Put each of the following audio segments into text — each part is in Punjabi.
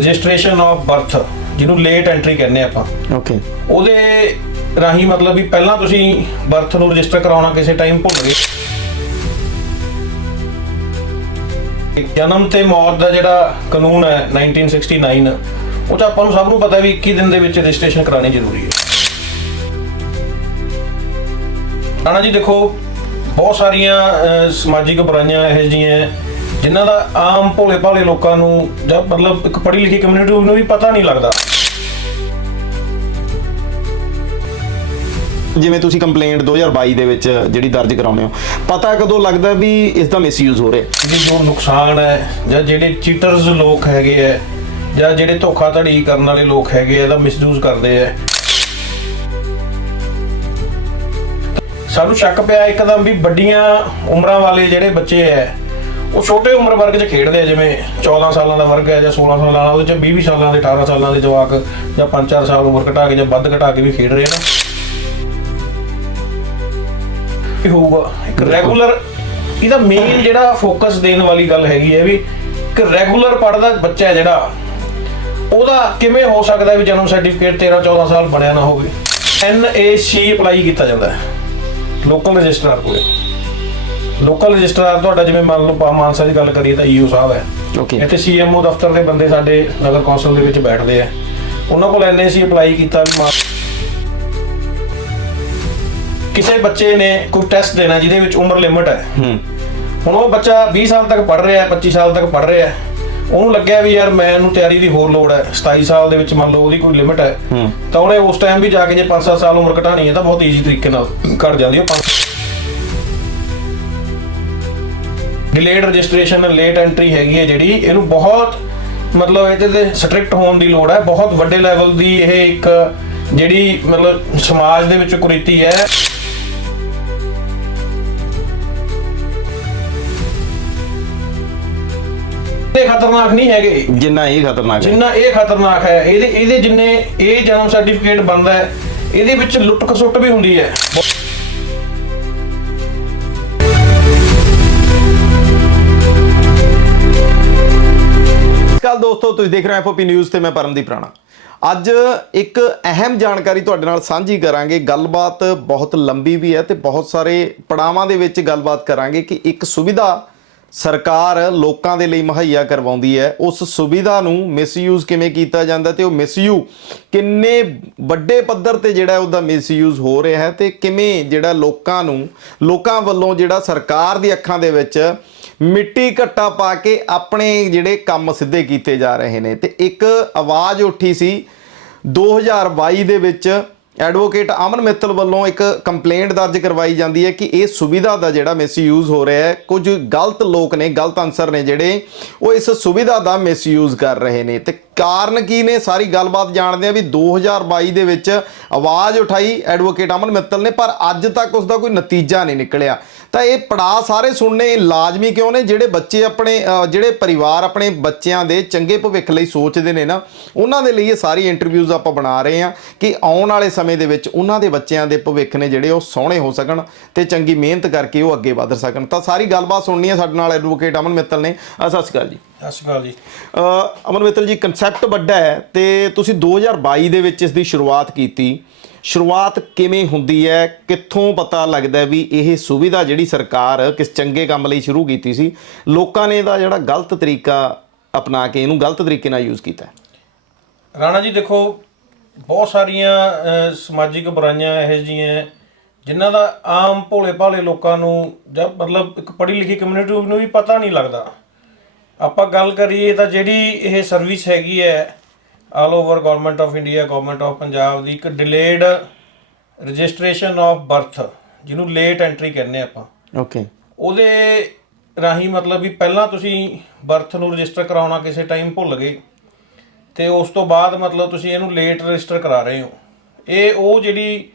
ਰਜਿਸਟ੍ਰੇਸ਼ਨ ਆਫ ਬਰਥ ਜਿਹਨੂੰ ਲੇਟ ਐਂਟਰੀ ਕਹਿੰਦੇ ਆਪਾਂ। ਓਕੇ ਉਹਦੇ ਰਾਹੀਂ ਮਤਲਬ ਵੀ ਪਹਿਲਾਂ ਤੁਸੀਂ ਬਰਥ ਨੂੰ ਰਜਿਸਟਰ ਕਰਾਉਣਾ ਕਿਸੇ ਟਾਈਮ ਭੁੱਲ ਗਏ। ਜਨਮ ਤੇ ਮੌਤ ਦਾ ਜਿਹੜਾ ਕਾਨੂੰਨ ਹੈ 1969 ਉਹ ਤਾਂ ਆਪਾਂ ਨੂੰ ਸਭ ਨੂੰ ਪਤਾ ਵੀ 21 ਦਿਨ ਦੇ ਵਿੱਚ ਰਜਿਸਟ੍ਰੇਸ਼ਨ ਕਰਾਣੀ ਜ਼ਰੂਰੀ ਹੈ। ਰਾਣਾ ਜੀ ਦੇਖੋ ਬਹੁਤ ਸਾਰੀਆਂ ਸਮਾਜਿਕ ਬੁਰਾਈਆਂ ਇਹੋ ਜਿਹੀਆਂ ਜਿਨ੍ਹਾਂ ਦਾ ਆਮ ਭੋਲੇ ਭਾਲੇ ਲੋਕਾਂ ਨੂੰ ਜਾਂ ਮਤਲਬ ਇੱਕ ਪੜ੍ਹੀ ਲਿਖੀ ਕਮਿਊਨਿਟੀ ਨੂੰ ਵੀ ਪਤਾ ਨਹੀਂ ਲੱਗਦਾ। ਜਿਵੇਂ ਤੁਸੀਂ ਕੰਪਲੇਂਟ 2022 ਦੇ ਵਿੱਚ ਜਿਹੜੀ ਦਰਜ ਕਰਾਉਂਦੇ ਹੋ ਪਤਾ ਕਦੋਂ ਲੱਗਦਾ ਵੀ ਇਸ ਦਾ ਮਿਸਯੂਜ਼ ਹੋ ਰਿਹਾ? ਇਹਦੇ ਜੋ ਨੁਕਸਾਨ ਹੈ ਜਾਂ ਜਿਹੜੇ ਚੀਟਰਸ ਲੋਕ ਹੈਗੇ ਆ ਜਾਂ ਜਿਹੜੇ ਧੋਖਾਧੜੀ ਕਰਨ ਵਾਲੇ ਲੋਕ ਹੈਗੇ ਆ ਇਹਦਾ ਮਿਸਯੂਜ਼ ਕਰਦੇ ਆ ਸਾਨੂੰ ਸ਼ੱਕ ਪਿਆ ਇੱਕਦਮ ਵੀ ਵੱਡੀਆਂ ਉਮਰਾਂ ਵਾਲੇ ਜਿਹੜੇ ਬੱਚੇ ਐ ਉਹ ਛੋਟੇ ਉਮਰ ਵਰਗ 'ਚ ਖੇਡਦੇ ਆ ਜਿਵੇਂ 14 ਸਾਲਾਂ ਦਾ ਵਰਗ ਹੈ ਜਾਂ 16 ਸਾਲਾਂ ਦਾ ਉਹਦੇ 'ਚ 20 20 ਸਾਲਾਂ ਦੇ 18 ਸਾਲਾਂ ਦੇ ਜਵਾਕ ਜਾਂ 5-4 ਸਾਲ ਉਮਰ ਘਟਾ ਕੇ ਜਾਂ ਵੱਧ ਘਟਾ ਕੇ ਵੀ ਖੇਡ ਰਹੇ ਨੇ। ਕੀ ਹੋਊਗਾ ਇੱਕ ਰੈਗੂਲਰ ਇਹਦਾ ਮੇਨ ਜਿਹੜਾ ਫੋਕਸ ਦੇਣ ਵਾਲੀ ਗੱਲ ਹੈਗੀ ਹੈ ਵੀ ਇੱਕ ਰੈਗੂਲਰ ਪੜਦਾ ਬੱਚਾ ਹੈ ਜਿਹੜਾ ਉਹਦਾ ਕਿਵੇਂ ਹੋ ਸਕਦਾ ਵੀ ਜਨਮ ਸਰਟੀਫਿਕੇਟ 13 14 ਸਾਲ ਬਣਿਆ ਨਾ ਹੋਵੇ। ਐਨਏਸੀ ਅਪਲਾਈ ਕੀਤਾ ਜਾਂਦਾ ਹੈ। ਲੋਕਲ ਰਜਿਸਟਰਾਰ ਕੋਲੇ। ਲੋਕਲ ਰਜਿਸਟਰਾਰ ਤੁਹਾਡਾ ਜਿਵੇਂ ਮੰਨ ਲਓ ਪਾ ਮਾਨਸਾ ਦੀ ਗੱਲ ਕਰੀਏ ਤਾਂ ਈਓ ਸਾਹਿਬ ਹੈ। ਓਕੇ। ਇੱਥੇ ਸੀਐਮਓ ਦਫ਼ਤਰ ਦੇ ਬੰਦੇ ਸਾਡੇ ਨਗਰ ਕੌਂਸਲ ਦੇ ਵਿੱਚ ਬੈਠਦੇ ਆ। ਉਹਨਾਂ ਕੋਲ ਐਨਏਸੀ ਅਪਲਾਈ ਕੀਤਾ ਵੀ ਮਾ- ਕਿਸੇ ਬੱਚੇ ਨੇ ਕੋਈ ਟੈਸਟ ਦੇਣਾ ਜਿਹਦੇ ਵਿੱਚ ਉਮਰ ਲਿਮਟ ਹੈ। ਹੂੰ। ਹੁਣ ਉਹ ਬੱਚਾ 20 ਸਾਲ ਤੱਕ ਪੜ ਰਿਹਾ ਹੈ 25 ਸਾਲ ਤੱਕ ਪੜ ਰਿਹਾ। ਹੈ ਉਹਨੂੰ ਲੱਗਿਆ ਵੀ ਯਾਰ ਮੈਨੂੰ ਤਿਆਰੀ ਦੀ ਹੋਰ ਲੋੜ ਹੈ। 27 ਸਾਲ ਦੇ ਵਿੱਚ ਮੰਨ ਲਓ ਉਹਦੀ ਕੋਈ ਲਿਮਿਟ ਹੈ। ਤਾਂ ਉਹਨੇ ਉਸ ਟਾਈਮ ਵੀ ਜਾ ਕੇ ਜੇ 5-7 ਸਾਲ ਉਮਰ ਘਟਾਣੀ ਹੈ ਤਾਂ ਬਹੁਤ ਈਜ਼ੀ ਤਰੀਕੇ ਨਾਲ ਘਟ ਜਾਂਦੀ ਹੈ। ਡਿਲੇਡ ਰਜਿਸਟ੍ਰੇਸ਼ਨ ਲੇਟ ਐਂਟਰੀ ਹੈਗੀ ਹੈ ਜਿਹੜੀ ਇਹਨੂੰ ਬਹੁਤ ਮਤਲਬ ਇਹਦੇ ਤੇ ਸਟ੍ਰਿਕਟ ਹੋਣ ਦੀ ਲੋੜ ਹੈ। ਬਹੁਤ ਵੱਡੇ ਲੈਵਲ ਦੀ ਇਹ ਇੱਕ ਜਿਹੜੀ ਮਤਲਬ ਸਮਾਜ ਦੇ ਵਿੱਚ ਕੁਰੀਤੀ ਹੈ। ਇਹ ਖਤਰਨਾਕ ਨਹੀਂ ਹੈਗੇ। ਜਿੰਨਾ ਇਹ ਖਤਰਨਾਕ ਹੈ। ਜਿੰਨਾ ਇਹ ਖਤਰਨਾਕ ਹੈ ਇਹਦੇ ਇਹਦੇ ਜਿੰਨੇ ਇਹ ਜਨਮ ਸਰਟੀਫਿਕੇਟ ਬਣਦਾ ਹੈ ਇਹਦੇ ਵਿੱਚ ਲੁੱਟ ਖਸੁੱਟ ਵੀ ਹੁੰਦੀ ਹੈ। ਕੱਲ ਦੋਸਤੋ, ਤੁਸੀਂ ਦੇਖ ਰਹੇ ਹੋ ਐਫਓਪੀ ਨਿਊਜ਼ ਤੇ ਮੈਂ ਪਰਮਦੀਪ ਰਾਣਾ। ਅੱਜ ਇੱਕ ਅਹਿਮ ਜਾਣਕਾਰੀ ਤੁਹਾਡੇ ਨਾਲ ਸਾਂਝੀ ਕਰਾਂਗੇ। ਗੱਲਬਾਤ ਬਹੁਤ ਲੰਬੀ ਵੀ ਹੈ ਤੇ ਬਹੁਤ ਸਾਰੇ ਪੜਾਵਾਂ ਦੇ ਵਿੱਚ ਗੱਲਬਾਤ ਕਰਾਂਗੇ ਕਿ ਇੱਕ ਸੁਵਿਧਾ ਸਰਕਾਰ ਲੋਕਾਂ ਦੇ ਲਈ ਮੁਹੱਈਆ ਕਰਵਾਉਂਦੀ ਹੈ। ਉਸ ਸੁਵਿਧਾ ਨੂੰ ਮਿਸਯੂਜ਼ ਕਿਵੇਂ ਕੀਤਾ ਜਾਂਦਾ ਤੇ ਉਹ ਮਿਸਯੂ ਕਿੰਨੇ ਵੱਡੇ ਪੱਧਰ ਤੇ ਜਿਹੜਾ ਉਹਦਾ ਮਿਸਯੂਜ਼ ਹੋ ਰਿਹਾ ਹੈ ਤੇ ਕਿਵੇਂ ਜਿਹੜਾ ਲੋਕਾਂ ਨੂੰ, ਲੋਕਾਂ ਵੱਲੋਂ ਜਿਹੜਾ ਸਰਕਾਰ ਦੀ ਅੱਖਾਂ ਦੇ ਵਿੱਚ ਮਿੱਟੀ ਘੱਟਾ ਪਾ ਕੇ ਆਪਣੇ ਜਿਹੜੇ ਕੰਮ ਸਿੱਧੇ ਕੀਤੇ ਜਾ ਰਹੇ ਨੇ। ਤੇ ਇੱਕ ਆਵਾਜ਼ ਉੱਠੀ ਸੀ 2022 ਦੇ ਵਿੱਚ ਐਡਵੋਕੇਟ ਅਮਨ ਮਿੱਤਲ ਵੱਲੋਂ ਇੱਕ ਕੰਪਲੇਂਟ ਦਰਜ ਕਰਵਾਈ ਜਾਂਦੀ ਹੈ ਕਿ ਇਹ ਸੁਵਿਧਾ ਦਾ ਜਿਹੜਾ ਮਿਸਯੂਜ਼ ਹੋ ਰਿਹਾ ਹੈ, ਕੁਝ ਗਲਤ ਲੋਕ ਨੇ, ਗਲਤ ਅਨਸਰ ਨੇ ਜਿਹੜੇ, ਉਹ ਇਸ ਸੁਵਿਧਾ ਦਾ ਮਿਸਯੂਜ਼ ਕਰ ਰਹੇ ਨੇ। ਤੇ ਕਾਰਨ ਕੀ ਨੇ? ਸਾਰੀ ਗੱਲਬਾਤ ਜਾਣਦੇ ਆ ਵੀ 2022 ਦੇ ਵਿੱਚ ਆਵਾਜ਼ ਉਠਾਈ ਐਡਵੋਕੇਟ ਅਮਨ ਮਿੱਤਲ ਨੇ, ਪਰ ਅੱਜ ਤੱਕ ਉਸ ਦਾ ਕੋਈ ਨਤੀਜਾ ਨਹੀਂ ਨਿਕਲਿਆ। ਤਾਂ ਇਹ ਪੜਾ ਸਾਰੇ ਸੁਣਨੇ ਲਾਜ਼ਮੀ ਕਿਉਂ ਨੇ? ਜਿਹੜੇ ਬੱਚੇ ਆਪਣੇ ਜਿਹੜੇ ਪਰਿਵਾਰ ਆਪਣੇ ਬੱਚਿਆਂ ਦੇ ਚੰਗੇ ਭਵਿੱਖ ਲਈ ਸੋਚਦੇ ਨੇ ਨਾ ਉਹਨਾਂ ਦੇ ਲਈ ਇਹ ਸਾਰੀ ਇੰਟਰਵਿਊਜ਼ ਆਪਾਂ ਬਣਾ ਰਹੇ ਹਾਂ ਕਿ ਆਉਣ ਵਾਲੇ ਸਮੇਂ ਦੇ ਵਿੱਚ ਉਹਨਾਂ ਦੇ ਬੱਚਿਆਂ ਦੇ ਭਵਿੱਖ ਨੇ ਜਿਹੜੇ ਉਹ ਸੋਹਣੇ ਹੋ ਸਕਣ ਤੇ ਚੰਗੀ ਮਿਹਨਤ ਕਰਕੇ ਉਹ ਅੱਗੇ ਵਧ ਸਕਣ। ਤਾਂ ਸਾਰੀ ਗੱਲਬਾਤ ਸੁਣਨੀ ਹੈ ਸਾਡੇ ਨਾਲ ਐਡਵੋਕੇਟ ਅਮਨ ਮਿੱਤਲ ਨੇ। ਸਤਿ ਸ਼੍ਰੀ ਅਕਾਲ ਜੀ। ਸਤਿ ਸ਼੍ਰੀ ਅਕਾਲ ਜੀ। ਅਮਨ ਮਿੱਤਲ ਜੀ ਕਨਸੈਪਟ ਵੱਡਾ ਹੈ ਤੇ ਤੁਸੀਂ 2022 ਦੇ ਵਿੱਚ ਇਸ ਦੀ ਸ਼ੁਰੂਆਤ ਕੀਤੀ। ਸ਼ੁਰੂਆਤ ਕਿਵੇਂ ਹੁੰਦੀ ਹੈ? ਕਿੱਥੋਂ ਪਤਾ ਲੱਗਦਾ ਵੀ ਇਹ ਸੁਵਿਧਾ ਜਿਹੜੀ ਸਰਕਾਰ ਕਿਸ ਚੰਗੇ ਕੰਮ ਲਈ ਸ਼ੁਰੂ ਕੀਤੀ ਸੀ ਲੋਕਾਂ ਨੇ ਇਹਦਾ ਜਿਹੜਾ ਗਲਤ ਤਰੀਕਾ ਅਪਣਾ ਕੇ ਇਹਨੂੰ ਗਲਤ ਤਰੀਕੇ ਨਾਲ ਯੂਜ਼ ਕੀਤਾ ਰਾਣਾ ਜੀ ਦੇਖੋ ਬਹੁਤ ਸਾਰੀਆਂ ਸਮਾਜਿਕ ਬੁਰਾਈਆਂ ਇਹੋ ਜਿਹੀਆਂ ਹੈ, ਜਿਨ੍ਹਾਂ ਦਾ ਆਮ ਭੋਲੇ ਭਾਲੇ ਲੋਕਾਂ ਨੂੰ ਜਾਂ ਮਤਲਬ ਇੱਕ ਪੜ੍ਹੀ ਲਿਖੀ ਕਮਿਊਨਿਟੀ ਨੂੰ ਵੀ ਪਤਾ ਨਹੀਂ ਲੱਗਦਾ। ਆਪਾਂ ਗੱਲ ਕਰੀਏ ਤਾਂ ਜਿਹੜੀ ਇਹ ਸਰਵਿਸ ਹੈਗੀ ਹੈ all over government of India government of Punjab ਦੀ ਇੱਕ ਡਿਲੇਡ ਰਜਿਸਟ੍ਰੇਸ਼ਨ ਆਫ ਬਰਥ ਜਿਹਨੂੰ ਲੇਟ ਐਂਟਰੀ ਕਹਿੰਦੇ ਆਪਾਂ। ਓਕੇ ਉਹਦੇ ਰਾਹੀਂ ਮਤਲਬ ਵੀ ਪਹਿਲਾਂ ਤੁਸੀਂ ਬਰਥ ਨੂੰ ਰਜਿਸਟਰ ਕਰਾਉਣਾ ਕਿਸੇ ਟਾਈਮ ਭੁੱਲ ਗਏ ਤੇ ਉਸ ਤੋਂ ਬਾਅਦ ਮਤਲਬ ਤੁਸੀਂ ਇਹਨੂੰ ਲੇਟ ਰਜਿਸਟਰ ਕਰਾ ਰਹੇ ਹੋ। ਇਹ ਉਹ ਜਿਹੜੀ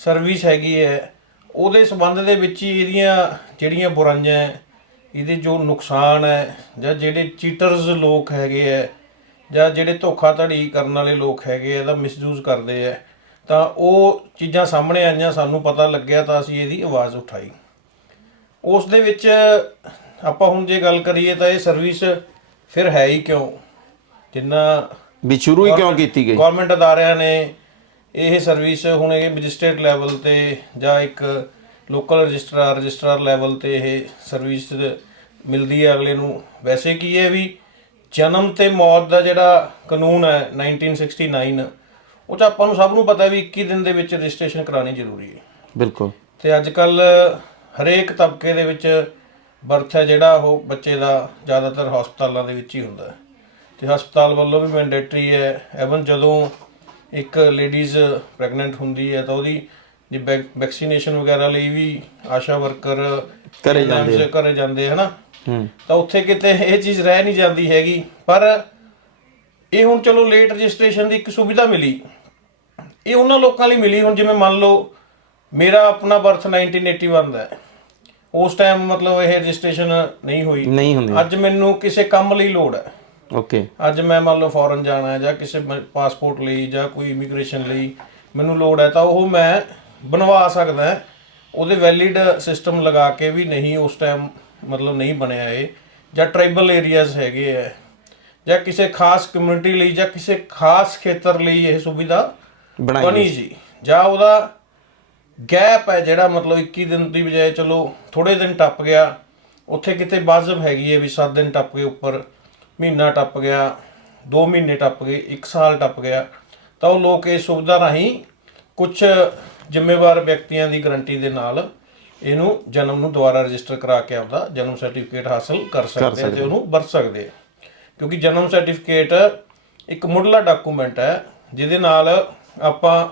ਸਰਵਿਸ ਹੈਗੀ ਹੈ ਉਹਦੇ ਸੰਬੰਧ ਦੇ ਵਿੱਚ ਹੀ ਇਹਦੀਆਂ ਜਿਹੜੀਆਂ ਬੁਰਾਈਆਂ ਇਹਦੇ ਜੋ ਨੁਕਸਾਨ ਹੈ ਜਾਂ ਜਿਹੜੇ ਚੀਟਰਸ ਲੋਕ ਹੈਗੇ ਹੈ ਜਾਂ ਜਿਹੜੇ ਧੋਖਾਧੜੀ ਕਰਨ ਵਾਲੇ ਲੋਕ ਹੈਗੇ ਇਹਦਾ ਮਿਸਯੂਜ਼ ਕਰਦੇ ਆ ਤਾਂ ਉਹ ਚੀਜ਼ਾਂ ਸਾਹਮਣੇ ਆਈਆਂ ਸਾਨੂੰ ਪਤਾ ਲੱਗਿਆ ਤਾਂ ਅਸੀਂ ਇਹਦੀ ਆਵਾਜ਼ ਉਠਾਈ। ਉਸ ਦੇ ਵਿੱਚ ਆਪਾਂ ਹੁਣ ਜੇ ਗੱਲ ਕਰੀਏ ਤਾਂ ਇਹ ਸਰਵਿਸ ਫਿਰ ਹੈ ਹੀ ਕਿਉਂ? ਜਿੰਨਾ ਵੀ ਸ਼ੁਰੂ ਹੀ ਕਿਉਂ ਕੀਤੀ ਗਈ? ਗਵਰਨਮੈਂਟ ਅਦਾਰਿਆਂ ਨੇ ਇਹ ਸਰਵਿਸ ਹੁਣ ਇਹ ਮੈਜਿਸਟ੍ਰੇਟ ਲੈਵਲ ਤੇ ਜਾਂ ਇੱਕ ਲੋਕਲ ਰਜਿਸਟਰਾਰ ਰਜਿਸਟਰਾਰ ਲੈਵਲ ਤੇ ਇਹ ਸਰਵਿਸ ਮਿਲਦੀ ਹੈ ਅਗਲੇ ਨੂੰ। ਵੈਸੇ ਕੀ ਹੈ ਵੀ ਜਨਮ ਤੇ ਮੌਤ ਦਾ ਜਿਹੜਾ ਕਾਨੂੰਨ ਹੈ 1969 ਉਹ ਚ ਆਪਾਂ ਨੂੰ ਸਭ ਨੂੰ ਪਤਾ ਵੀ 21 ਦਿਨ ਦੇ ਵਿੱਚ ਰਜਿਸਟ੍ਰੇਸ਼ਨ ਕਰਾਉਣੀ ਜ਼ਰੂਰੀ ਹੈ। ਬਿਲਕੁਲ। ਤੇ ਅੱਜ ਕੱਲ ਹਰੇਕ ਤਬਕੇ ਦੇ ਵਿੱਚ ਬਰਥ ਹੈ ਜਿਹੜਾ ਉਹ ਬੱਚੇ ਦਾ ਜ਼ਿਆਦਾਤਰ ਹਸਪਤਾਲਾਂ ਦੇ ਵਿੱਚ ਹੀ ਹੁੰਦਾ ਹੈ। ਤੇ ਹਸਪਤਾਲ ਵੱਲੋਂ ਵੀ ਮੈਂਡੇਟਰੀ ਹੈ। ਐਵਨ ਜਦੋਂ ਇੱਕ ਲੇਡੀਜ਼ ਪ੍ਰੈਗਨੈਂਟ ਹੁੰਦੀ ਹੈ ਤਾਂ ਉਹਦੀ ਜੇ ਵੈਕਸੀਨੇਸ਼ਨ ਵਗੈਰਾ ਲਈ ਵੀ ਆਸ਼ਾ ਵਰਕਰ ਘਰੇ ਜਾਂਦੇ ਘਰੇ ਜਾਂਦੇ ਹਨਾ? ਤਾਂ ਉੱਥੇ ਕਿਤੇ ਇਹ ਚੀਜ਼ ਰਹਿ ਨਹੀਂ ਜਾਂਦੀ ਹੈਗੀ ਪਰ ਇਹ ਹੁਣ ਚਲੋ ਲੇਟ ਰਜਿਸਟ੍ਰੇਸ਼ਨ ਦੀ ਇੱਕ ਸੁਵਿਧਾ ਮਿਲੀ। ਇਹ ਉਹਨਾਂ ਲੋਕਾਂ ਲਈ ਮਿਲੀ ਹੁਣ ਜਿਵੇਂ ਮੰਨ ਲਓ ਮੇਰਾ ਆਪਣਾ ਬਰਥ 1981 ਦਾ ਹੈ। ਉਸ ਟਾਈਮ ਮਤਲਬ ਇਹ ਰਜਿਸਟ੍ਰੇਸ਼ਨ ਨਹੀਂ ਹੋਈ। ਨਹੀਂ ਹੁੰਦੀ। ਅੱਜ ਮੈਨੂੰ ਕਿਸੇ ਕੰਮ ਲਈ ਲੋੜ ਹੈ। ਓਕੇ। ਅੱਜ ਮੈਂ ਮੰਨ ਲਓ ਫੋਰਨ ਜਾਣਾ ਹੈ ਜਾਂ ਕਿਸੇ ਪਾਸਪੋਰਟ ਲਈ ਜਾਂ ਕੋਈ ਇਮੀਗ੍ਰੇਸ਼ਨ ਲਈ ਮੈਨੂੰ ਲੋੜ ਹੈ ਤਾਂ ਉਹ ਮੈਂ ਬਣਵਾ ਸਕਦਾ ਹਾਂ। ਉਹਦੇ ਵੈਲਿਡ ਸਿਸਟਮ ਲਗਾ ਕੇ ਵੀ ਨਹੀਂ ਉਸ ਟਾਈਮ ਮਤਲਬ ਨਹੀਂ ਬਣਿਆ ਇਹ। ਜਾਂ ਟ੍ਰਾਈਬਲ ਏਰੀਆਜ਼ ਹੈਗੇ ਹੈ ਜਾਂ ਕਿਸੇ ਖਾਸ ਕਮਿਊਨਿਟੀ ਲਈ ਜਾਂ ਕਿਸੇ ਖਾਸ ਖੇਤਰ ਲਈ ਇਹ ਸੁਵਿਧਾ ਬਣਾਈ ਬਣੀ ਜੀ। ਜਾਂ ਉਹਦਾ ਗੈਪ ਹੈ ਜਿਹੜਾ ਮਤਲਬ 21 ਦਿਨ ਦੀ ਬਜਾਏ ਚਲੋ ਥੋੜੇ ਦਿਨ ਟੱਪ ਗਿਆ। ਉੱਥੇ ਕਿਤੇ ਵਾਜਬ ਹੈਗੀ ਹੈ ਵੀ 7 ਦਿਨ ਟੱਪ ਗਏ ਉੱਪਰ ਮਹੀਨਾ ਟੱਪ ਗਿਆ 2 ਮਹੀਨੇ ਟੱਪ ਗਏ 1 ਸਾਲ ਟੱਪ ਗਿਆ। ਤਾਂ ਉਹ ਲੋਕ ਇਸ ਸੁਵਿਧਾ ਰਾਹੀਂ ਕੁਝ ਜ਼ਿੰਮੇਵਾਰ ਵਿਅਕਤੀਆਂ ਦੀ ਗਰੰਟੀ ਦੇ ਨਾਲ ਇਹਨੂੰ ਜਨਮ ਨੂੰ ਦੁਬਾਰਾ ਰਜਿਸਟਰ ਕਰਾ ਕੇ ਆਪਦਾ ਜਨਮ ਸਰਟੀਫਿਕੇਟ ਹਾਸਲ ਕਰ ਸਕਦੇ ਆ ਤੇ ਉਹਨੂੰ ਵਰਤ ਸਕਦੇ ਆ। ਕਿਉਂਕਿ ਜਨਮ ਸਰਟੀਫਿਕੇਟ ਇੱਕ ਮੁੱਢਲਾ ਡਾਕੂਮੈਂਟ ਹੈ ਜਿਹਦੇ ਨਾਲ ਆਪਾਂ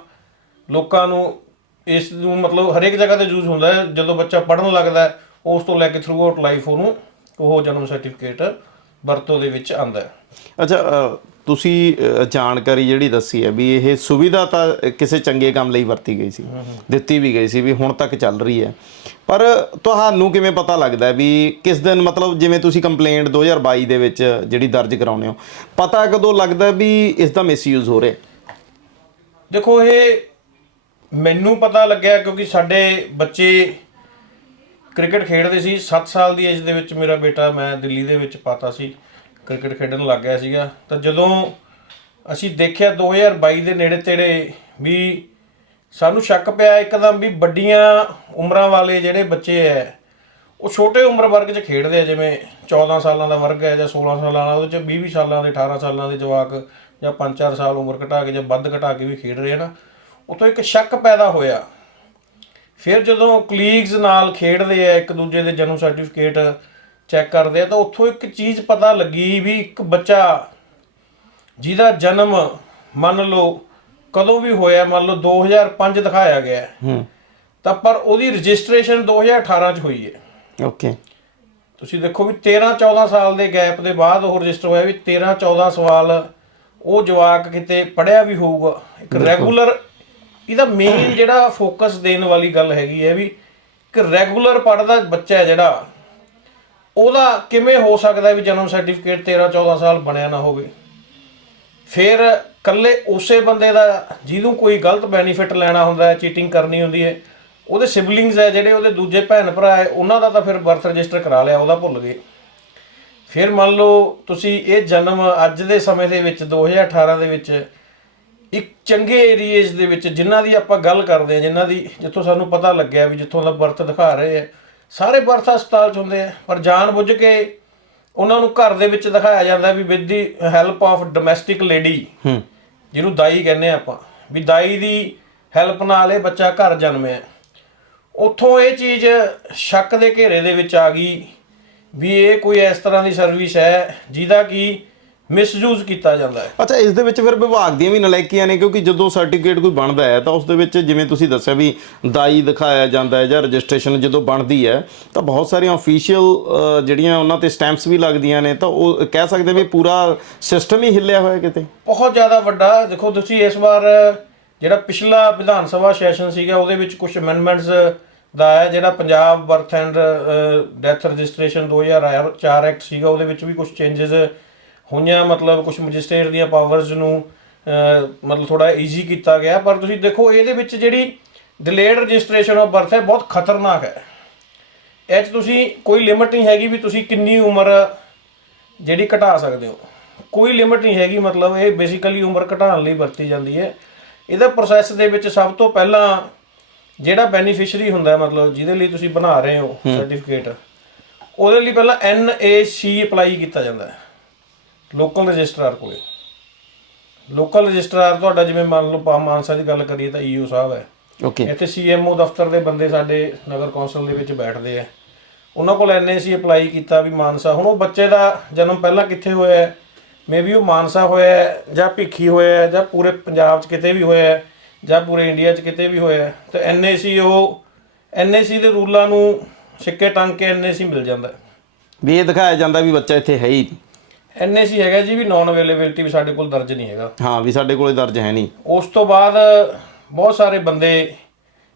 ਲੋਕਾਂ ਨੂੰ ਇਸ ਨੂੰ ਮਤਲਬ ਹਰੇਕ ਜਗ੍ਹਾ ਤੇ ਯੂਜ਼ ਹੁੰਦਾ ਹੈ। ਜਦੋਂ ਬੱਚਾ ਪੜਨ ਲੱਗਦਾ ਹੈ ਉਸ ਤੋਂ ਲੈ ਕੇ ਥਰੂ ਆਊਟ ਲਾਈਫ ਉਹਨੂੰ ਉਹ ਜਨਮ ਸਰਟੀਫਿਕੇਟ ਵਰਤੋਂ ਦੇ ਵਿੱਚ ਆਂਦਾ ਹੈ। ਅੱਛਾ ਤੁਸੀਂ ਜਾਣਕਾਰੀ ਜਿਹੜੀ ਦੱਸੀ ਹੈ ਵੀ ਇਹ ਸੁਵਿਧਾ ਤਾਂ ਕਿਸੇ ਚੰਗੇ ਕੰਮ ਲਈ ਵਰਤੀ ਗਈ ਸੀ ਦਿੱਤੀ ਵੀ ਗਈ ਸੀ ਵੀ ਹੁਣ ਤੱਕ ਚੱਲ ਰਹੀ ਹੈ। ਪਰ ਤੁਹਾਨੂੰ ਕਿਵੇਂ ਪਤਾ ਲੱਗਦਾ ਵੀ ਕਿਸ ਦਿਨ ਮਤਲਬ ਜਿਵੇਂ ਤੁਸੀਂ ਕੰਪਲੇਂਟ 2022 ਦੇ ਵਿੱਚ ਜਿਹੜੀ ਦਰਜ ਕਰਾਉਂਦੇ ਹੋ ਪਤਾ ਕਦੋਂ ਲੱਗਦਾ ਵੀ ਇਸ ਦਾ ਮਿਸਯੂਜ਼ ਹੋ ਰਿਹਾ? ਦੇਖੋ ਇਹ ਮੈਨੂੰ ਪਤਾ ਲੱਗਿਆ ਕਿਉਂਕਿ ਸਾਡੇ ਬੱਚੇ ਕ੍ਰਿਕਟ ਖੇਡਦੇ ਸੀ। 7 ਸਾਲ ਦੀ ਏਜ ਦੇ ਵਿੱਚ ਮੇਰਾ ਬੇਟਾ ਮੈਂ ਦਿੱਲੀ ਦੇ ਵਿੱਚ ਪਾਤਾ ਸੀ। ਕ੍ਰਿਕਟ ਖੇਡਣ ਲੱਗ ਗਿਆ ਸੀਗਾ। ਤਾਂ ਜਦੋਂ ਅਸੀਂ ਦੇਖਿਆ 2022 ਦੇ ਨੇੜੇ ਤੇੜੇ ਵੀ ਸਾਨੂੰ ਸ਼ੱਕ ਪਿਆ ਇੱਕਦਮ ਵੀ ਵੱਡੀਆਂ ਉਮਰਾਂ ਵਾਲੇ ਜਿਹੜੇ ਬੱਚੇ ਐ, ਉਹ ਛੋਟੇ ਉਮਰ ਵਰਗ 'ਚ ਖੇਡਦੇ ਆ, ਜਿਵੇਂ 14 ਸਾਲਾਂ ਦਾ ਵਰਗ ਹੈ ਜਾਂ 16 ਸਾਲਾਂ ਦਾ, ਉਹਦੇ 'ਚ 20 20 ਸਾਲਾਂ ਦੇ 18 ਸਾਲਾਂ ਦੇ ਜਵਾਕ ਜਾਂ 5-4 ਸਾਲ ਉਮਰ ਘਟਾ ਕੇ ਜਾਂ ਵੱਧ ਘਟਾ ਕੇ ਵੀ ਖੇਡ ਰਹੇ ਆ ਨਾ, ਉਤੋਂ ਇੱਕ ਸ਼ੱਕ ਪੈਦਾ ਹੋਇਆ। ਫਿਰ ਜਦੋਂ ਕਲੀਗਸ ਨਾਲ ਖੇਡਦੇ ਆ, ਇੱਕ ਦੂਜੇ ਦੇ ਜਨਮ ਸਰਟੀਫਿਕੇਟ ਚੈੱਕ ਕਰਦੇ ਆ ਤਾਂ ਉੱਥੋਂ ਇੱਕ ਚੀਜ਼ ਪਤਾ ਲੱਗੀ ਵੀ ਇੱਕ ਬੱਚਾ ਜਿਹਦਾ ਜਨਮ ਮੰਨ ਲਓ ਕਦੋਂ ਵੀ ਹੋਇਆ ਮੰਨ ਲਓ 2005 ਦਿਖਾਇਆ ਗਿਆ। ਹੈ, ਤਾਂ ਪਰ ਉਹਦੀ ਰਜਿਸਟ੍ਰੇਸ਼ਨ 2018 ਚ ਹੋਈ ਹੈ। ਓਕੇ। ਤੁਸੀਂ ਦੇਖੋ ਵੀ 13 14 ਸਾਲ ਦੇ ਗੈਪ ਦੇ ਬਾਅਦ ਉਹ ਰਜਿਸਟਰ ਹੋਇਆ ਵੀ 13 14 ਸਵਾਲ ਉਹ ਜਵਾਕ ਕਿਤੇ ਪੜਿਆ ਵੀ ਹੋਊਗਾ। ਇੱਕ ਰੈਗੂਲਰ ਇਹਦਾ ਮੇਨ ਜਿਹੜਾ ਫੋਕਸ ਦੇਣ ਵਾਲੀ ਗੱਲ ਹੈਗੀ ਹੈ ਵੀ ਇੱਕ ਰੈਗੂਲਰ ਪੜਦਾ ਬੱਚਾ ਹੈ ਜਿਹੜਾ ਉਹਦਾ ਕਿਵੇਂ ਹੋ ਸਕਦਾ ਵੀ ਜਨਮ ਸਰਟੀਫਿਕੇਟ 13 14 ਸਾਲ ਬਣਿਆ ਨਾ ਹੋਵੇ? ਫਿਰ ਕੱਲੇ ਉਸੇ ਬੰਦੇ ਦਾ ਜਿਹਨੂੰ ਕੋਈ ਗਲਤ ਬੈਨੀਫਿਟ ਲੈਣਾ ਹੁੰਦਾ ਹੈ ਚੀਟਿੰਗ ਕਰਨੀ ਹੁੰਦੀ ਹੈ, ਉਹਦੇ ਸਿਬਲਿੰਗਸ ਹੈ ਜਿਹੜੇ, ਉਹਦੇ ਦੂਜੇ ਭੈਣ ਭਰਾ ਹੈ, ਉਹਨਾਂ ਦਾ ਤਾਂ ਫਿਰ ਬਰਥ ਰਜਿਸਟਰ ਕਰਾ ਲਿਆ, ਉਹਦਾ ਭੁੱਲ ਗਏ। ਫਿਰ ਮੰਨ ਲਓ ਤੁਸੀਂ ਇਹ ਜਨਮ ਅੱਜ ਦੇ ਸਮੇਂ ਦੇ ਵਿੱਚ 2018 ਦੇ ਵਿੱਚ, ਇੱਕ ਚੰਗੇ ਏਰੀਏਜ਼ ਦੇ ਵਿੱਚ ਜਿਨ੍ਹਾਂ ਦੀ ਆਪਾਂ ਗੱਲ ਕਰਦੇ ਹਾਂ, ਜਿਨ੍ਹਾਂ ਦੀ ਜਿੱਥੋਂ ਸਾਨੂੰ ਪਤਾ ਲੱਗਿਆ ਵੀ ਜਿੱਥੋਂ ਦਾ ਬਰਥ ਦਿਖਾ ਰਹੇ ਆ ਸਾਰੇ ਬਰਥ ਹਸਪਤਾਲ 'ਚ ਹੁੰਦੇ ਆ ਪਰ ਜਾਣ ਬੁੱਝ ਕੇ ਉਹਨਾਂ ਨੂੰ ਘਰ ਦੇ ਵਿੱਚ ਦਿਖਾਇਆ ਜਾਂਦਾ ਵੀ with the help of domestic lady ਹੂੰ। ਜਿਹਨੂੰ ਦਾਈ ਕਹਿੰਦੇ ਆ ਆਪਾਂ ਵੀ ਦਾਈ ਦੀ ਹੈਲਪ ਨਾਲ ਇਹ ਬੱਚਾ ਘਰ ਜਨਮਿਆ। ਉੱਥੋਂ ਇਹ ਚੀਜ਼ ਸ਼ੱਕ ਦੇ ਘੇਰੇ ਦੇ ਵਿੱਚ ਆ ਗਈ ਵੀ ਇਹ ਕੋਈ ਇਸ ਤਰ੍ਹਾਂ ਦੀ ਸਰਵਿਸ ਹੈ ਜਿਹਦਾ ਕਿ ਮਿਸਯੂਜ਼ ਕੀਤਾ ਜਾਂਦਾ ਹੈ। ਅੱਛਾ ਇਸ ਦੇ ਵਿੱਚ ਫਿਰ ਵਿਭਾਗ ਦੀਆਂ ਵੀ ਨਲਾਇਕੀਆਂ ਨੇ ਕਿਉਂਕਿ ਜਦੋਂ ਸਰਟੀਫਿਕੇਟ ਕੋਈ ਬਣਦਾ ਹੈ ਤਾਂ ਉਸ ਦੇ ਵਿੱਚ ਜਿਵੇਂ ਤੁਸੀਂ ਦੱਸਿਆ ਵੀ ਦਾਈ ਦਿਖਾਇਆ ਜਾਂਦਾ ਹੈ ਜਾਂ ਰਜਿਸਟ੍ਰੇਸ਼ਨ ਜਦੋਂ ਬਣਦੀ ਹੈ ਤਾਂ ਬਹੁਤ ਸਾਰੀਆਂ ਅਫੀਸ਼ੀਅਲ ਜਿਹੜੀਆਂ ਉਹਨਾਂ ਤੇ ਸਟੈਂਪਸ ਵੀ ਲੱਗਦੀਆਂ ਨੇ ਤਾਂ ਉਹ ਕਹਿ ਸਕਦੇ ਵੀ ਪੂਰਾ ਸਿਸਟਮ ਹੀ ਹਿੱਲਿਆ ਹੋਇਆ ਕਿਤੇ? ਬਹੁਤ ਜ਼ਿਆਦਾ ਵੱਡਾ ਦੇਖੋ ਤੁਸੀਂ ਇਸ ਵਾਰ ਜਿਹੜਾ ਪਿਛਲਾ ਵਿਧਾਨ ਸਭਾ ਸੈਸ਼ਨ ਸੀਗਾ ਉਹਦੇ ਵਿੱਚ ਕੁਝ ਅਮੈਂਡਮੈਂਟਸ ਦਾ ਹੈ ਜਿਹੜਾ Punjab birth and death registration 2004 act ਸੀਗਾ ਉਹਦੇ ਵਿੱਚ ਵੀ ਕੁਝ ਚੇਂਜਸ ਹੋਈਆਂ ਮਤਲਬ ਕੁਝ ਮੈਜਿਸਟ੍ਰੇਟ ਦੀਆਂ ਪਾਵਰਸ ਨੂੰ ਮਤਲਬ ਥੋੜਾ ਈਜ਼ੀ ਕੀਤਾ ਗਿਆ ਪਰ ਤੁਸੀਂ ਦੇਖੋ ਇਹਦੇ ਵਿੱਚ ਜਿਹੜੀ ਡਿਲੇਡ ਰਜਿਸਟ੍ਰੇਸ਼ਨ ਆਫ ਬਰਥ ਹੈ ਬਹੁਤ ਖਤਰਨਾਕ ਹੈ। ਇਹ 'ਚ ਤੁਸੀਂ ਕੋਈ ਲਿਮਿਟ ਨਹੀਂ ਹੈਗੀ ਵੀ ਤੁਸੀਂ ਕਿੰਨੀ ਉਮਰ ਜਿਹੜੀ ਘਟਾ ਸਕਦੇ ਹੋ। ਕੋਈ ਲਿਮਿਟ ਨਹੀਂ ਹੈਗੀ ਮਤਲਬ ਇਹ ਬੇਸਿਕਲੀ ਉਮਰ ਘਟਾਉਣ ਲਈ ਵਰਤੀ ਜਾਂਦੀ ਹੈ। ਇਹਦਾ ਪ੍ਰੋਸੈਸ ਦੇ ਵਿੱਚ ਸਭ ਤੋਂ ਪਹਿਲਾਂ ਜਿਹੜਾ ਬੈਨੀਫੀਸ਼ੀਅਰੀ ਹੁੰਦਾ ਹੈ ਮਤਲਬ ਜਿਹਦੇ ਲਈ ਤੁਸੀਂ ਬਣਾ ਰਹੇ ਹੋ ਸਰਟੀਫਿਕੇਟ ਉਹਦੇ ਲਈ ਪਹਿਲਾਂ NAC ਅਪਲਾਈ ਕੀਤਾ ਜਾਂਦਾ ਹੈ। ਲੋਕਲ ਰਜਿਸਟਰਾਰ ਕੋਲੇ। ਲੋਕਲ ਰਜਿਸਟਰਾਰ ਤੁਹਾਡਾ ਜਿਵੇਂ ਮੰਨ ਲਓ ਪਾ ਮਾਨਸਾ ਦੀ ਗੱਲ ਕਰੀਏ ਤਾਂ ਈਓ ਸਾਹਿਬ ਹੈ। ਓਕੇ। ਇੱਥੇ ਸੀਐਮਓ ਦਫ਼ਤਰ ਦੇ ਬੰਦੇ ਸਾਡੇ ਨਗਰ ਕੌਂਸਲ ਦੇ ਵਿੱਚ ਬੈਠਦੇ ਆ। ਉਹਨਾਂ ਕੋਲ ਐਨਏਸੀ ਅਪਲਾਈ ਕੀਤਾ ਵੀ ਮਾਨਸਾ ਹੁਣ ਉਹ ਬੱਚੇ ਦਾ ਜਨਮ ਪਹਿਲਾਂ ਕਿੱਥੇ ਹੋਇਆ ਹੈ? ਮੇਬੀ ਉਹ ਮਾਨਸਾ ਹੋਇਆ ਹੈ ਜਾਂ ਭਿੱਖੀ ਹੋਇਆ ਹੈ ਜਾਂ ਪੂਰੇ ਪੰਜਾਬ 'ਚ ਕਿਤੇ ਵੀ ਹੋਇਆ ਹੈ ਜਾਂ ਪੂਰੇ ਇੰਡੀਆ 'ਚ ਕਿਤੇ ਵੀ ਹੋਇਆ ਹੈ ਤੇ ਐਨਏਸੀ ਉਹ ਐਨਏਸੀ ਦੇ ਰੂਲਾਂ ਨੂੰ ਸਿੱਕੇ ਟੰਗ ਕੇ ਐਨਏਸੀ ਮਿਲ ਜਾਂਦਾ। ਹੈ ਵੀ ਇਹ ਦਿਖਾਇਆ ਜਾਂਦਾ ਵੀ ਬੱਚਾ ਇੱਥੇ ਹੈ ਹੀ। ਐਨਏਸੀ ਹੈਗਾ ਜੀ ਵੀ ਨਾਨ ਅਵੇਲੇਬਿਲਟੀ ਵੀ ਸਾਡੇ ਕੋਲ ਦਰਜ ਨਹੀਂ ਹੈਗਾ। ਹਾਂ ਵੀ ਸਾਡੇ ਕੋਲੇ ਦਰਜ ਹੈ ਨਹੀਂ। ਉਸ ਤੋਂ ਬਾਅਦ ਬਹੁਤ ਸਾਰੇ ਬੰਦੇ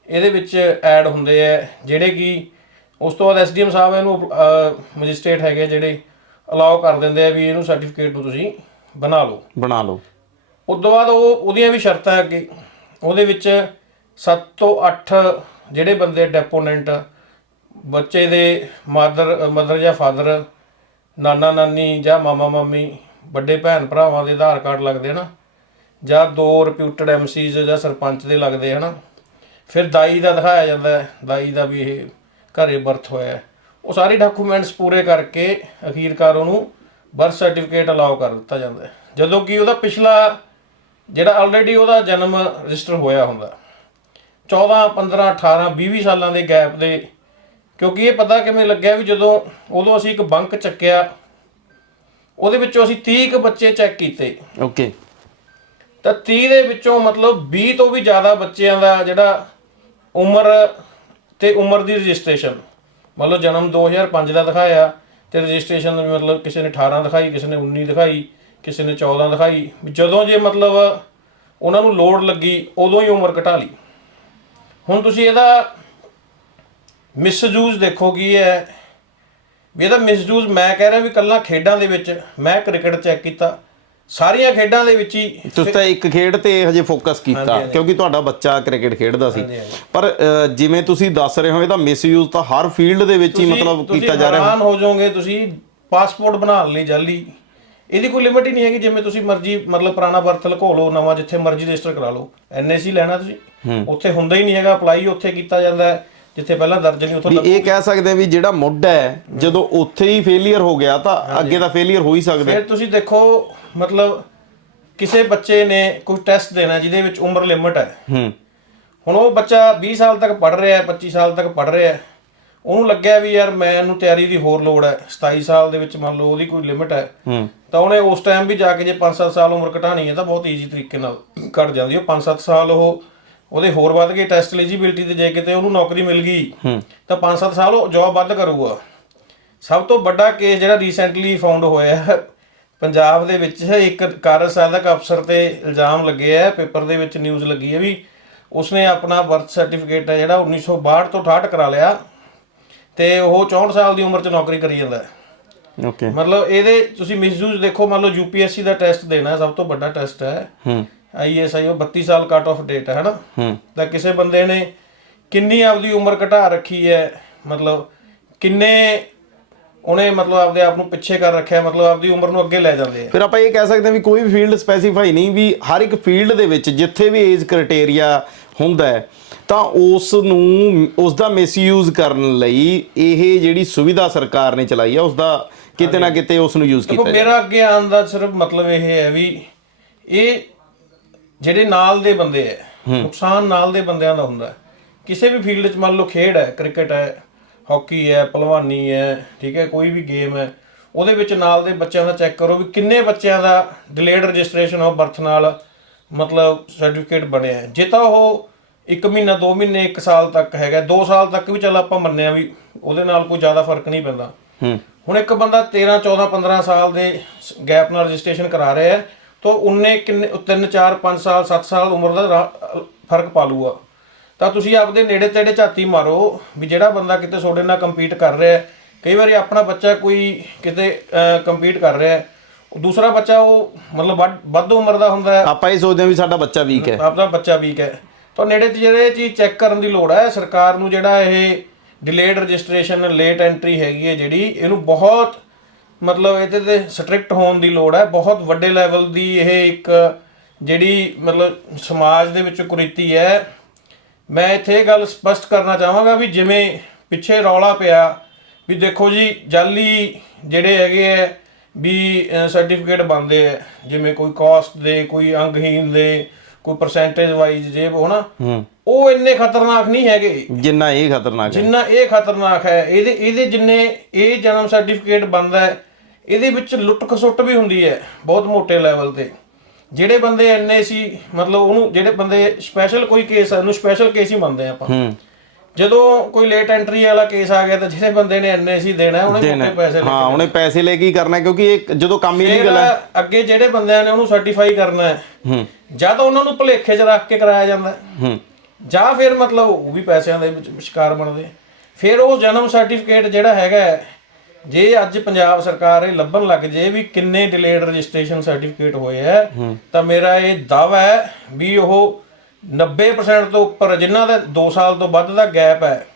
ਇਹਦੇ ਵਿੱਚ ਐਡ ਹੁੰਦੇ ਆ ਜਿਹੜੇ ਕਿ ਉਸ ਤੋਂ ਬਾਅਦ ਐਸਡੀਐਮ ਸਾਹਿਬ ਇਹਨੂੰ ਮੈਜਿਸਟ੍ਰੇਟ ਹੈਗੇ ਜਿਹੜੇ ਅਲਾਉ ਕਰ ਦਿੰਦੇ ਆ ਵੀ ਇਹਨੂੰ ਸਰਟੀਫਿਕੇਟ ਨੂੰ ਤੁਸੀਂ ਬਣਾ ਲਓ। ਬਣਾ ਲਓ। ਉਸ ਤੋਂ ਬਾਅਦ ਉਹ ਉਹਦੀਆਂ ਵੀ ਸ਼ਰਤਾਂ ਅੱਗੇ। ਉਹਦੇ ਵਿੱਚ 7 ਤੋਂ 8 ਜਿਹੜੇ ਬੰਦੇ ਡੈਪੋਨੈਂਟ ਬੱਚੇ ਦੇ ਮਦਰ ਮਦਰ ਜਾਂ ਫਾਦਰ ਨਾਨਾ ਨਾਨੀ ਜਾਂ ਮਾਮਾ ਮਾਮੀ, ਵੱਡੇ ਭੈਣ ਭਰਾਵਾਂ ਦੇ ਆਧਾਰ ਕਾਰਡ ਲੱਗਦੇ ਆ ਨਾ ਜਾਂ ਦੋ ਰਿਪਿਊਟਡ ਐਮਸੀਜ਼ ਜਾਂ ਸਰਪੰਚ ਦੇ ਲੱਗਦੇ ਹਨਾ। ਫਿਰ ਦਾਈ ਦਾ ਦਿਖਾਇਆ ਜਾਂਦਾ ਦਾਈ ਦਾ ਵੀ ਇਹ ਘਰੇ ਬਰਥ ਹੋਇਆ ਉਹ ਸਾਰੇ ਡਾਕੂਮੈਂਟਸ ਪੂਰੇ ਕਰਕੇ ਅਖੀਰਕਾਰ ਉਹਨੂੰ ਬਰਥ ਸਰਟੀਫਿਕੇਟ ਅਲਾਉ ਕਰ ਦਿੱਤਾ ਜਾਂਦਾ ਜਦੋਂ ਕਿ ਉਹਦਾ ਪਿਛਲਾ ਜਿਹੜਾ ਆਲਰੇਡੀ ਉਹਦਾ ਜਨਮ ਰਜਿਸਟਰ ਹੋਇਆ ਹੁੰਦਾ 14 15 18 20 ਸਾਲਾਂ ਦੇ ਗੈਪ ਦੇ ਕਿਉਂਕਿ ਇਹ ਪਤਾ ਕਿਵੇਂ ਲੱਗਿਆ ਵੀ ਜਦੋਂ ਉਦੋਂ ਅਸੀਂ ਇੱਕ ਬੰਕ ਚੱਕਿਆ ਉਹਦੇ ਵਿੱਚੋਂ ਅਸੀਂ 30 ਕੁ ਬੱਚੇ ਚੈੱਕ ਕੀਤੇ। ਓਕੇ ਤਾਂ 30 ਦੇ ਵਿੱਚੋਂ ਮਤਲਬ 20 ਤੋਂ ਵੀ ਜ਼ਿਆਦਾ ਬੱਚਿਆਂ ਦਾ ਜਿਹੜਾ ਉਮਰ ਤੇ ਉਮਰ ਦੀ ਰਜਿਸਟ੍ਰੇਸ਼ਨ ਮਤਲਬ ਜਨਮ 2005 ਦਾ ਦਿਖਾਇਆ ਤੇ ਰਜਿਸਟ੍ਰੇਸ਼ਨ ਮਤਲਬ ਕਿਸੇ ਨੇ 18 ਦਿਖਾਈ ਕਿਸੇ ਨੇ 19 ਦਿਖਾਈ ਕਿਸੇ ਨੇ 14 ਦਿਖਾਈ। ਵੀ ਜਦੋਂ ਜੇ ਮਤਲਬ ਉਹਨਾਂ ਨੂੰ ਲੋੜ ਲੱਗੀ ਉਦੋਂ ਹੀ ਉਮਰ ਘਟਾ ਲਈ। ਹੁਣ ਤੁਸੀਂ ਇਹਦਾ ਮਿਸਯੂਜ਼ ਦੇਖੋ ਕੀ ਹੈ। ਵੀ ਇਹਦਾ ਮਿਸਯੂਜ਼ ਮੈਂ ਕਹਿ ਰਿਹਾ ਵੀ ਕੱਲਾ ਖੇਡਾਂ ਦੇ ਵਿੱਚ ਮੈਂ ਕ੍ਰਿਕਟ ਚੈੱਕ ਕੀਤਾ। ਸਾਰੀਆਂ ਖੇਡਾਂ ਦੇ ਵਿੱਚ ਹੀ ਤੁਸੀਂ ਤਾਂ ਇੱਕ ਖੇਡ ਤੇ ਹਜੇ ਫੋਕਸ ਕੀਤਾ ਕਿਉਂਕਿ ਤੁਹਾਡਾ ਬੱਚਾ ਕ੍ਰਿਕਟ ਖੇਡਦਾ ਸੀ। ਪਰ ਜਿਵੇਂ ਤੁਸੀਂ ਦੱਸ ਰਹੇ ਹੋ ਇਹਦਾ ਮਿਸਯੂਜ਼ ਤਾਂ ਹਰ ਫੀਲਡ ਦੇ ਵਿੱਚ ਹੀ ਮਤਲਬ ਤੁਸੀਂ ਕੀਤਾ ਜਾ ਰਿਹਾ। ਹੈਰਾਨ ਹੋ ਜਾਓਗੇ ਤੁਸੀਂ ਪਾਸਪੋਰਟ ਬਣਾਉਣ ਲਈ ਜਾਲੀ। ਇਹਦੀ ਕੋਈ ਲਿਮਿਟ ਹੀ ਨਹੀਂ ਹੈਗੀ ਜਿਵੇਂ ਤੁਸੀਂ ਮਰਜ਼ੀ ਮਤਲਬ ਪੁਰਾਣਾ ਬਰਥ ਲਕੋ ਲਓ ਨਵਾਂ ਜਿੱਥੇ ਮਰਜ਼ੀ ਰਜਿਸਟਰ ਕਰਾ ਲਓ। ਐਨਏਸੀ ਲੈਣਾ ਤੁਸੀਂ। ਉੱਥੇ ਹੁੰਦਾ ਹੀ ਨਹੀਂ ਹੈਗਾ ਅਪਲਾਈ ਉੱਥੇ ਕੀਤਾ ਜਾਂਦਾ ਹੈ। ਜਿੱਥੇ ਪਹਿਲਾਂ ਦਰਜ ਨਹੀਂ ਉੱਥੋਂ ਵੀ ਇਹ ਕਹਿ ਸਕਦੇ ਆ ਵੀ ਜਿਹੜਾ ਮੁੱਢ ਹੈ ਜਦੋਂ ਉੱਥੇ ਹੀ ਫੇਲਿਅਰ ਹੋ ਗਿਆ ਤਾਂ ਅੱਗੇ ਦਾ ਫੇਲਿਅਰ ਹੋ ਹੀ ਸਕਦਾ। ਫਿਰ ਤੁਸੀਂ ਦੇਖੋ ਮਤਲਬ ਕਿਸੇ ਬੱਚੇ ਨੇ ਕੋਈ ਟੈਸਟ ਦੇਣਾ ਜਿਹਦੇ ਵਿੱਚ ਉਮਰ ਲਿਮਿਟ ਹੈ। ਹੂੰ। ਹੁਣ ਉਹ ਬੱਚਾ 20 ਸਾਲ ਤੱਕ ਪੜ ਰਿਹਾ ਹੈ 25 ਸਾਲ ਤੱਕ ਪੜ ਰਿਹਾ ਹੈ। ਉਹਨੂੰ ਲੱਗਿਆ ਵੀ ਯਾਰ ਮੈਨੂੰ ਤਿਆਰੀ ਦੀ ਹੋਰ ਲੋੜ ਹੈ 27 ਸਾਲ ਦੇ ਵਿੱਚ ਮੰਨ ਲਓ ਉਹਦੀ ਕੋਈ ਲਿਮਿਟ ਹੈ। ਹੂੰ। ਤਾਂ ਉਹਨੇ ਉਸ ਟਾਈਮ ਵੀ ਜਾ ਕੇ ਜੇ 5-7 ਸਾਲ ਉਮਰ ਘਟਾਣੀ ਹੈ ਤਾਂ ਬਹੁਤ ਈਜ਼ੀ ਤਰੀਕੇ ਨਾਲ ਘਟ ਜਾਂਦੀ ਹੈ। 5-7 ਸਾਲ ਉਹ ਉਹਦੇ ਹੋਰ ਵੱਧ ਗਏ ਟੈਸਟ ਐਲੀਜੀਬਿਲਟੀ ਤੇ ਜੇ ਕਿਤੇ ਉਹਨੂੰ ਨੌਕਰੀ ਮਿਲ ਗਈ ਤਾਂ 5-7 ਸਾਲ ਉਹ ਜੌਬ ਵੱਧ ਕਰੂਗਾ। ਸਭ ਤੋਂ ਵੱਡਾ ਕੇਸ ਜਿਹੜਾ ਰੀਸੈਂਟਲੀ ਫਾਊਂਡ ਹੋਇਆ ਹੈ ਪੰਜਾਬ ਦੇ ਵਿੱਚ ਇੱਕ ਕਾਰਜਸਾਧਕ ਅਫਸਰ ਤੇ ਇਲਜ਼ਾਮ ਲੱਗੇ ਆ ਪੇਪਰ ਦੇ ਵਿੱਚ ਨਿਊਜ਼ ਲੱਗੀ ਹੈ ਵੀ ਉਸਨੇ ਆਪਣਾ ਬਰਥ ਸਰਟੀਫਿਕੇਟ ਹੈ ਜਿਹੜਾ 1962 ਤੋਂ 68 ਕਰਾ ਲਿਆ ਤੇ ਉਹ 64 ਸਾਲ ਦੀ ਉਮਰ 'ਚ ਨੌਕਰੀ ਕਰੀ ਜਾਂਦਾ ਹੈ। ਓਕੇ ਮਤਲਬ ਇਹਦੇ ਤੁਸੀਂ ਮਿਸਯੂਜ਼ ਦੇਖੋ ਮੰਨ ਲਓ ਯੂਪੀਐਸਸੀ ਦਾ ਟੈਸਟ ਦੇਣਾ ਸਭ ਤੋਂ ਵੱਡਾ ਟੈਸਟ ਹੈ। ਹੂੰ। ਆਈਐਸਆਈ ਉਹ 32 ਸਾਲ ਕੱਟ ਆਫ ਡੇਟ ਹੈ ਹਨਾ? ਹੂੰ। ਤਾਂ ਕਿਸੇ ਬੰਦੇ ਨੇ ਕਿੰਨੀ ਆਪਦੀ ਉਮਰ ਘਟਾ ਰੱਖੀ ਹੈ ਮਤਲਬ ਕਿੰਨੇ ਉਹਨੇ ਮਤਲਬ ਆਪਦੇ ਆਪ ਨੂੰ ਪਿੱਛੇ ਕਰ ਰੱਖਿਆ ਮਤਲਬ ਆਪਦੀ ਉਮਰ ਨੂੰ ਅੱਗੇ ਲੈ ਜਾਂਦੇ ਆ? ਫਿਰ ਆਪਾਂ ਇਹ ਕਹਿ ਸਕਦੇ ਹਾਂ ਵੀ ਕੋਈ ਵੀ ਫੀਲਡ ਸਪੈਸੀਫਾਈ ਨਹੀਂ ਵੀ ਹਰ ਇੱਕ ਫੀਲਡ ਦੇ ਵਿੱਚ ਜਿੱਥੇ ਵੀ ਏਜ ਕ੍ਰਾਈਟੇਰੀਆ ਹੁੰਦਾ ਹੈ ਤਾਂ ਉਸ ਨੂੰ ਉਸ ਦਾ ਮਿਸਯੂਜ਼ ਕਰਨ ਲਈ ਇਹ ਜਿਹੜੀ ਸੁਵਿਧਾ ਸਰਕਾਰ ਨੇ ਚਲਾਈ ਹੈ ਉਸ ਦਾ ਕਿਤੇ ਨਾ ਕਿਤੇ ਉਸ ਨੂੰ ਯੂਜ਼ ਦੇਖੋ ਕੀਤਾ ਮੇਰਾ ਅੱਗੇ ਆਉਣ ਦਾ ਸਿਰਫ ਮਤਲਬ ਇਹ ਹੈ ਵੀ ਇਹ ਜਿਹੜੇ ਨਾਲ ਦੇ ਬੰਦੇ ਹੈ। ਨੁਕਸਾਨ ਨਾਲ ਦੇ ਬੰਦਿਆਂ ਦਾ ਹੁੰਦਾ। ਕਿਸੇ ਵੀ ਫੀਲਡ 'ਚ ਮੰਨ ਲਓ ਖੇਡ ਹੈ ਕ੍ਰਿਕਟ ਹੈ ਹਾਕੀ ਹੈ ਪਹਿਲਵਾਨੀ ਹੈ ਠੀਕ ਹੈ ਕੋਈ ਵੀ ਗੇਮ ਹੈ ਉਹਦੇ ਵਿੱਚ ਨਾਲ ਦੇ ਬੱਚਿਆਂ ਦਾ ਚੈੱਕ ਕਰੋ ਵੀ ਕਿੰਨੇ ਬੱਚਿਆਂ ਦਾ ਡਿਲੇਡ ਰਜਿਸਟ੍ਰੇਸ਼ਨ ਆਫ ਬਰਥ ਨਾਲ ਮਤਲਬ ਸਰਟੀਫਿਕੇਟ ਬਣਿਆ ਜੇ ਤਾਂ ਉਹ 1 ਮਹੀਨਾ 2 ਮਹੀਨੇ 1 ਸਾਲ ਤੱਕ ਹੈਗਾ 2 ਸਾਲ ਤੱਕ ਵੀ ਚੱਲ ਆਪਾਂ ਮੰਨਿਆ ਵੀ ਉਹਦੇ ਨਾਲ ਕੋਈ ਜ਼ਿਆਦਾ ਫ਼ਰਕ ਨਹੀਂ ਪੈਂਦਾ। ਹੂੰ। ਹੁਣ ਇੱਕ ਬੰਦਾ 13 14 15 ਸਾਲ ਦੇ ਗੈਪ ਨਾਲ ਰਜਿਸਟ੍ਰੇਸ਼ਨ ਕਰਾ ਰਿਹਾ ਹੈ ਤਾਂ ਉਹਨੇ ਕਿੰਨੇ 3 4 5 ਸਾਲ 7 ਸਾਲ ਉਮਰ ਦਾ ਫ਼ਰਕ ਪਾ ਲੂਗਾ ਤਾਂ ਤੁਸੀਂ ਆਪਦੇ ਨੇੜੇ ਤੇੜੇ ਝਾਤੀ ਮਾਰੋ ਵੀ ਜਿਹੜਾ ਬੰਦਾ ਕਿਤੇ ਤੁਹਾਡੇ ਨਾਲ ਕੰਪੀਟ ਕਰ ਰਿਹਾ ਹੈ। ਕਈ ਵਾਰੀ ਆਪਣਾ ਬੱਚਾ ਕੋਈ ਕਿਤੇ ਕੰਪੀਟ ਕਰ ਰਿਹਾ ਹੈ। ਦੂਸਰਾ ਬੱਚਾ ਉਹ ਮਤਲਬ ਵੱਧ- ਵੱਧ ਉਮਰ ਦਾ ਹੁੰਦਾ ਹੈ। ਆਪਾਂ ਇਹ ਸੋਚਦੇ ਹਾਂ ਵੀ ਸਾਡਾ ਬੱਚਾ ਵੀਕ ਹੈ। ਆਪਦਾ ਬੱਚਾ ਵੀਕ ਹੈ। ਤਾਂ ਨੇੜੇ ਤੇ ਜਿਹੜੇ ਚੀਜ਼ ਚੈੱਕ ਕਰਨ ਦੀ ਲੋੜ ਹੈ ਸਰਕਾਰ ਨੂੰ ਜਿਹੜਾ ਇਹ ਡਿਲੇਡ ਰਜਿਸਟ੍ਰੇਸ਼ਨ ਲੇਟ ਐਂਟਰੀ ਹੈਗੀ ਹੈ ਜਿਹੜੀ ਇਹਨੂੰ ਬਹੁਤ ਮਤਲਬ ਇਹਦੇ ਤੇ ਸਟ੍ਰਿਕਟ ਹੋਣ ਦੀ ਲੋੜ ਹੈ। ਬਹੁਤ ਵੱਡੇ ਲੈਵਲ ਦੀ ਇਹ ਇੱਕ ਜਿਹੜੀ ਮਤਲਬ ਸਮਾਜ ਦੇ ਵਿੱਚ ਕੁਰੀਤੀ ਹੈ। ਮੈਂ ਇੱਥੇ ਇਹ ਗੱਲ ਸਪਸ਼ਟ ਕਰਨਾ ਚਾਹਾਂਗਾ ਵੀ ਜਿਵੇਂ ਪਿੱਛੇ ਰੌਲਾ ਪਿਆ ਵੀ ਦੇਖੋ ਜੀ ਜਾਲੀ ਜਿਹੜੇ ਹੈਗੇ ਆ ਵੀ ਸਰਟੀਫਿਕੇਟ ਬਣਦੇ ਆ। ਜਿਵੇਂ ਕੋਈ ਕਾਸਟ ਦੇ ਕੋਈ ਅੰਗਹੀਨ ਦੇ ਕੋਈ ਪਰਸੈਂਟੇਜ ਵਾਈਜ਼ ਜੇ ਉਹ ਨਾ ਹੂੰ। ਉਹ ਇੰਨੇ ਖਤਰਨਾਕ ਨਹੀਂ ਹੈਗੇ। ਜਿੰਨਾ ਇਹ ਖਤਰਨਾਕ ਹੈ। ਜਿੰਨਾ ਇਹ ਖਤਰਨਾਕ ਹੈ। ਇਹਦੇ ਇਹਦੇ ਜਿੰਨੇ ਇਹ ਜਨਮ ਸਰਟੀਫਿਕੇਟ ਬਣਦਾ ਹੈ ਇਹਦੇ ਵਿੱਚ ਲੁੱਟ ਖਸੁੱਟ ਵੀ ਹੁੰਦੀ ਹੈ ਬਹੁਤ ਮੋਟੇ ਲੈਵਲ ਤੇ। ਜਿਹੜੇ ਬੰਦੇ ਐਨਏ ਸੀ ਮਤਲਬ ਉਹਨੂੰ ਜਿਹੜੇ ਬੰਦੇ ਸਪੈਸ਼ਲ ਕੋਈ ਕੇਸ ਹੈ ਉਹਨੂੰ ਸਪੈਸ਼ਲ ਕੇਸ ਹੀ ਮੰਨਦੇ ਆਪਾਂ। ਹੂੰ। ਜਦੋਂ ਕੋਈ ਲੇਟ ਐਂਟਰੀ ਵਾਲਾ ਕੇਸ ਆ ਗਿਆ ਤਾਂ ਜਿਹੜੇ ਬੰਦੇ ਨੇ ਐਨਏ ਸੀ ਦੇਣਾ ਹੈ, ਉਹਨੇ ਮੋਟੇ ਪੈਸੇ ਲੈ ਹਾਂ ਉਹਨੇ ਪੈਸੇ ਲੈ ਕੇ ਹੀ ਕਰਨਾ ਹੈ, ਕਿਉਂਕਿ ਇਹ ਜਦੋਂ ਕੰਮ ਹੀ ਨਹੀਂ ਫਿਰ ਅੱਗੇ ਜਿਹੜੇ ਬੰਦਿਆਂ ਨੇ ਉਹਨੂੰ ਸਰਟੀਫਾਈ ਕਰਨਾ ਹੈ ਹੂੰ। ਜਾਂ ਤਾਂ ਉਹਨਾਂ ਨੂੰ ਭੁਲੇਖੇ 'ਚ ਰੱਖ ਕੇ ਕਰਾਇਆ ਜਾਂਦਾ ਹੈ, ਹੂੰ। ਜਾਂ ਫਿਰ ਮਤਲਬ ਉਹ ਵੀ ਪੈਸਿਆਂ ਦੇ ਵਿੱਚ ਸ਼ਿਕਾਰ ਬਣਦੇ। ਫਿਰ ਉਹ ਜਨਮ ਸਰਟੀਫਿਕੇਟ ਜਿਹੜਾ ਹੈਗਾ ਹੈ, ਜੇ ਅੱਜ ਪੰਜਾਬ ਸਰਕਾਰ ਇਹ ਲੱਭਣ ਲੱਗ ਜੇ ਵੀ ਕਿੰਨੇ ਡਿਲੇਡ ਰਜਿਸਟ੍ਰੇਸ਼ਨ ਸਰਟੀਫਿਕੇਟ ਹੋਏ ਹੈ। ਤਾਂ ਮੇਰਾ ਇਹ ਦਾਵਾ ਹੈ ਵੀ ਉਹ 90% ਤੋਂ ਉੱਪਰ ਜਿਨ੍ਹਾਂ ਦਾ 2 ਸਾਲ ਤੋਂ ਵੱਧ ਦਾ ਗੈਪ ਹੈ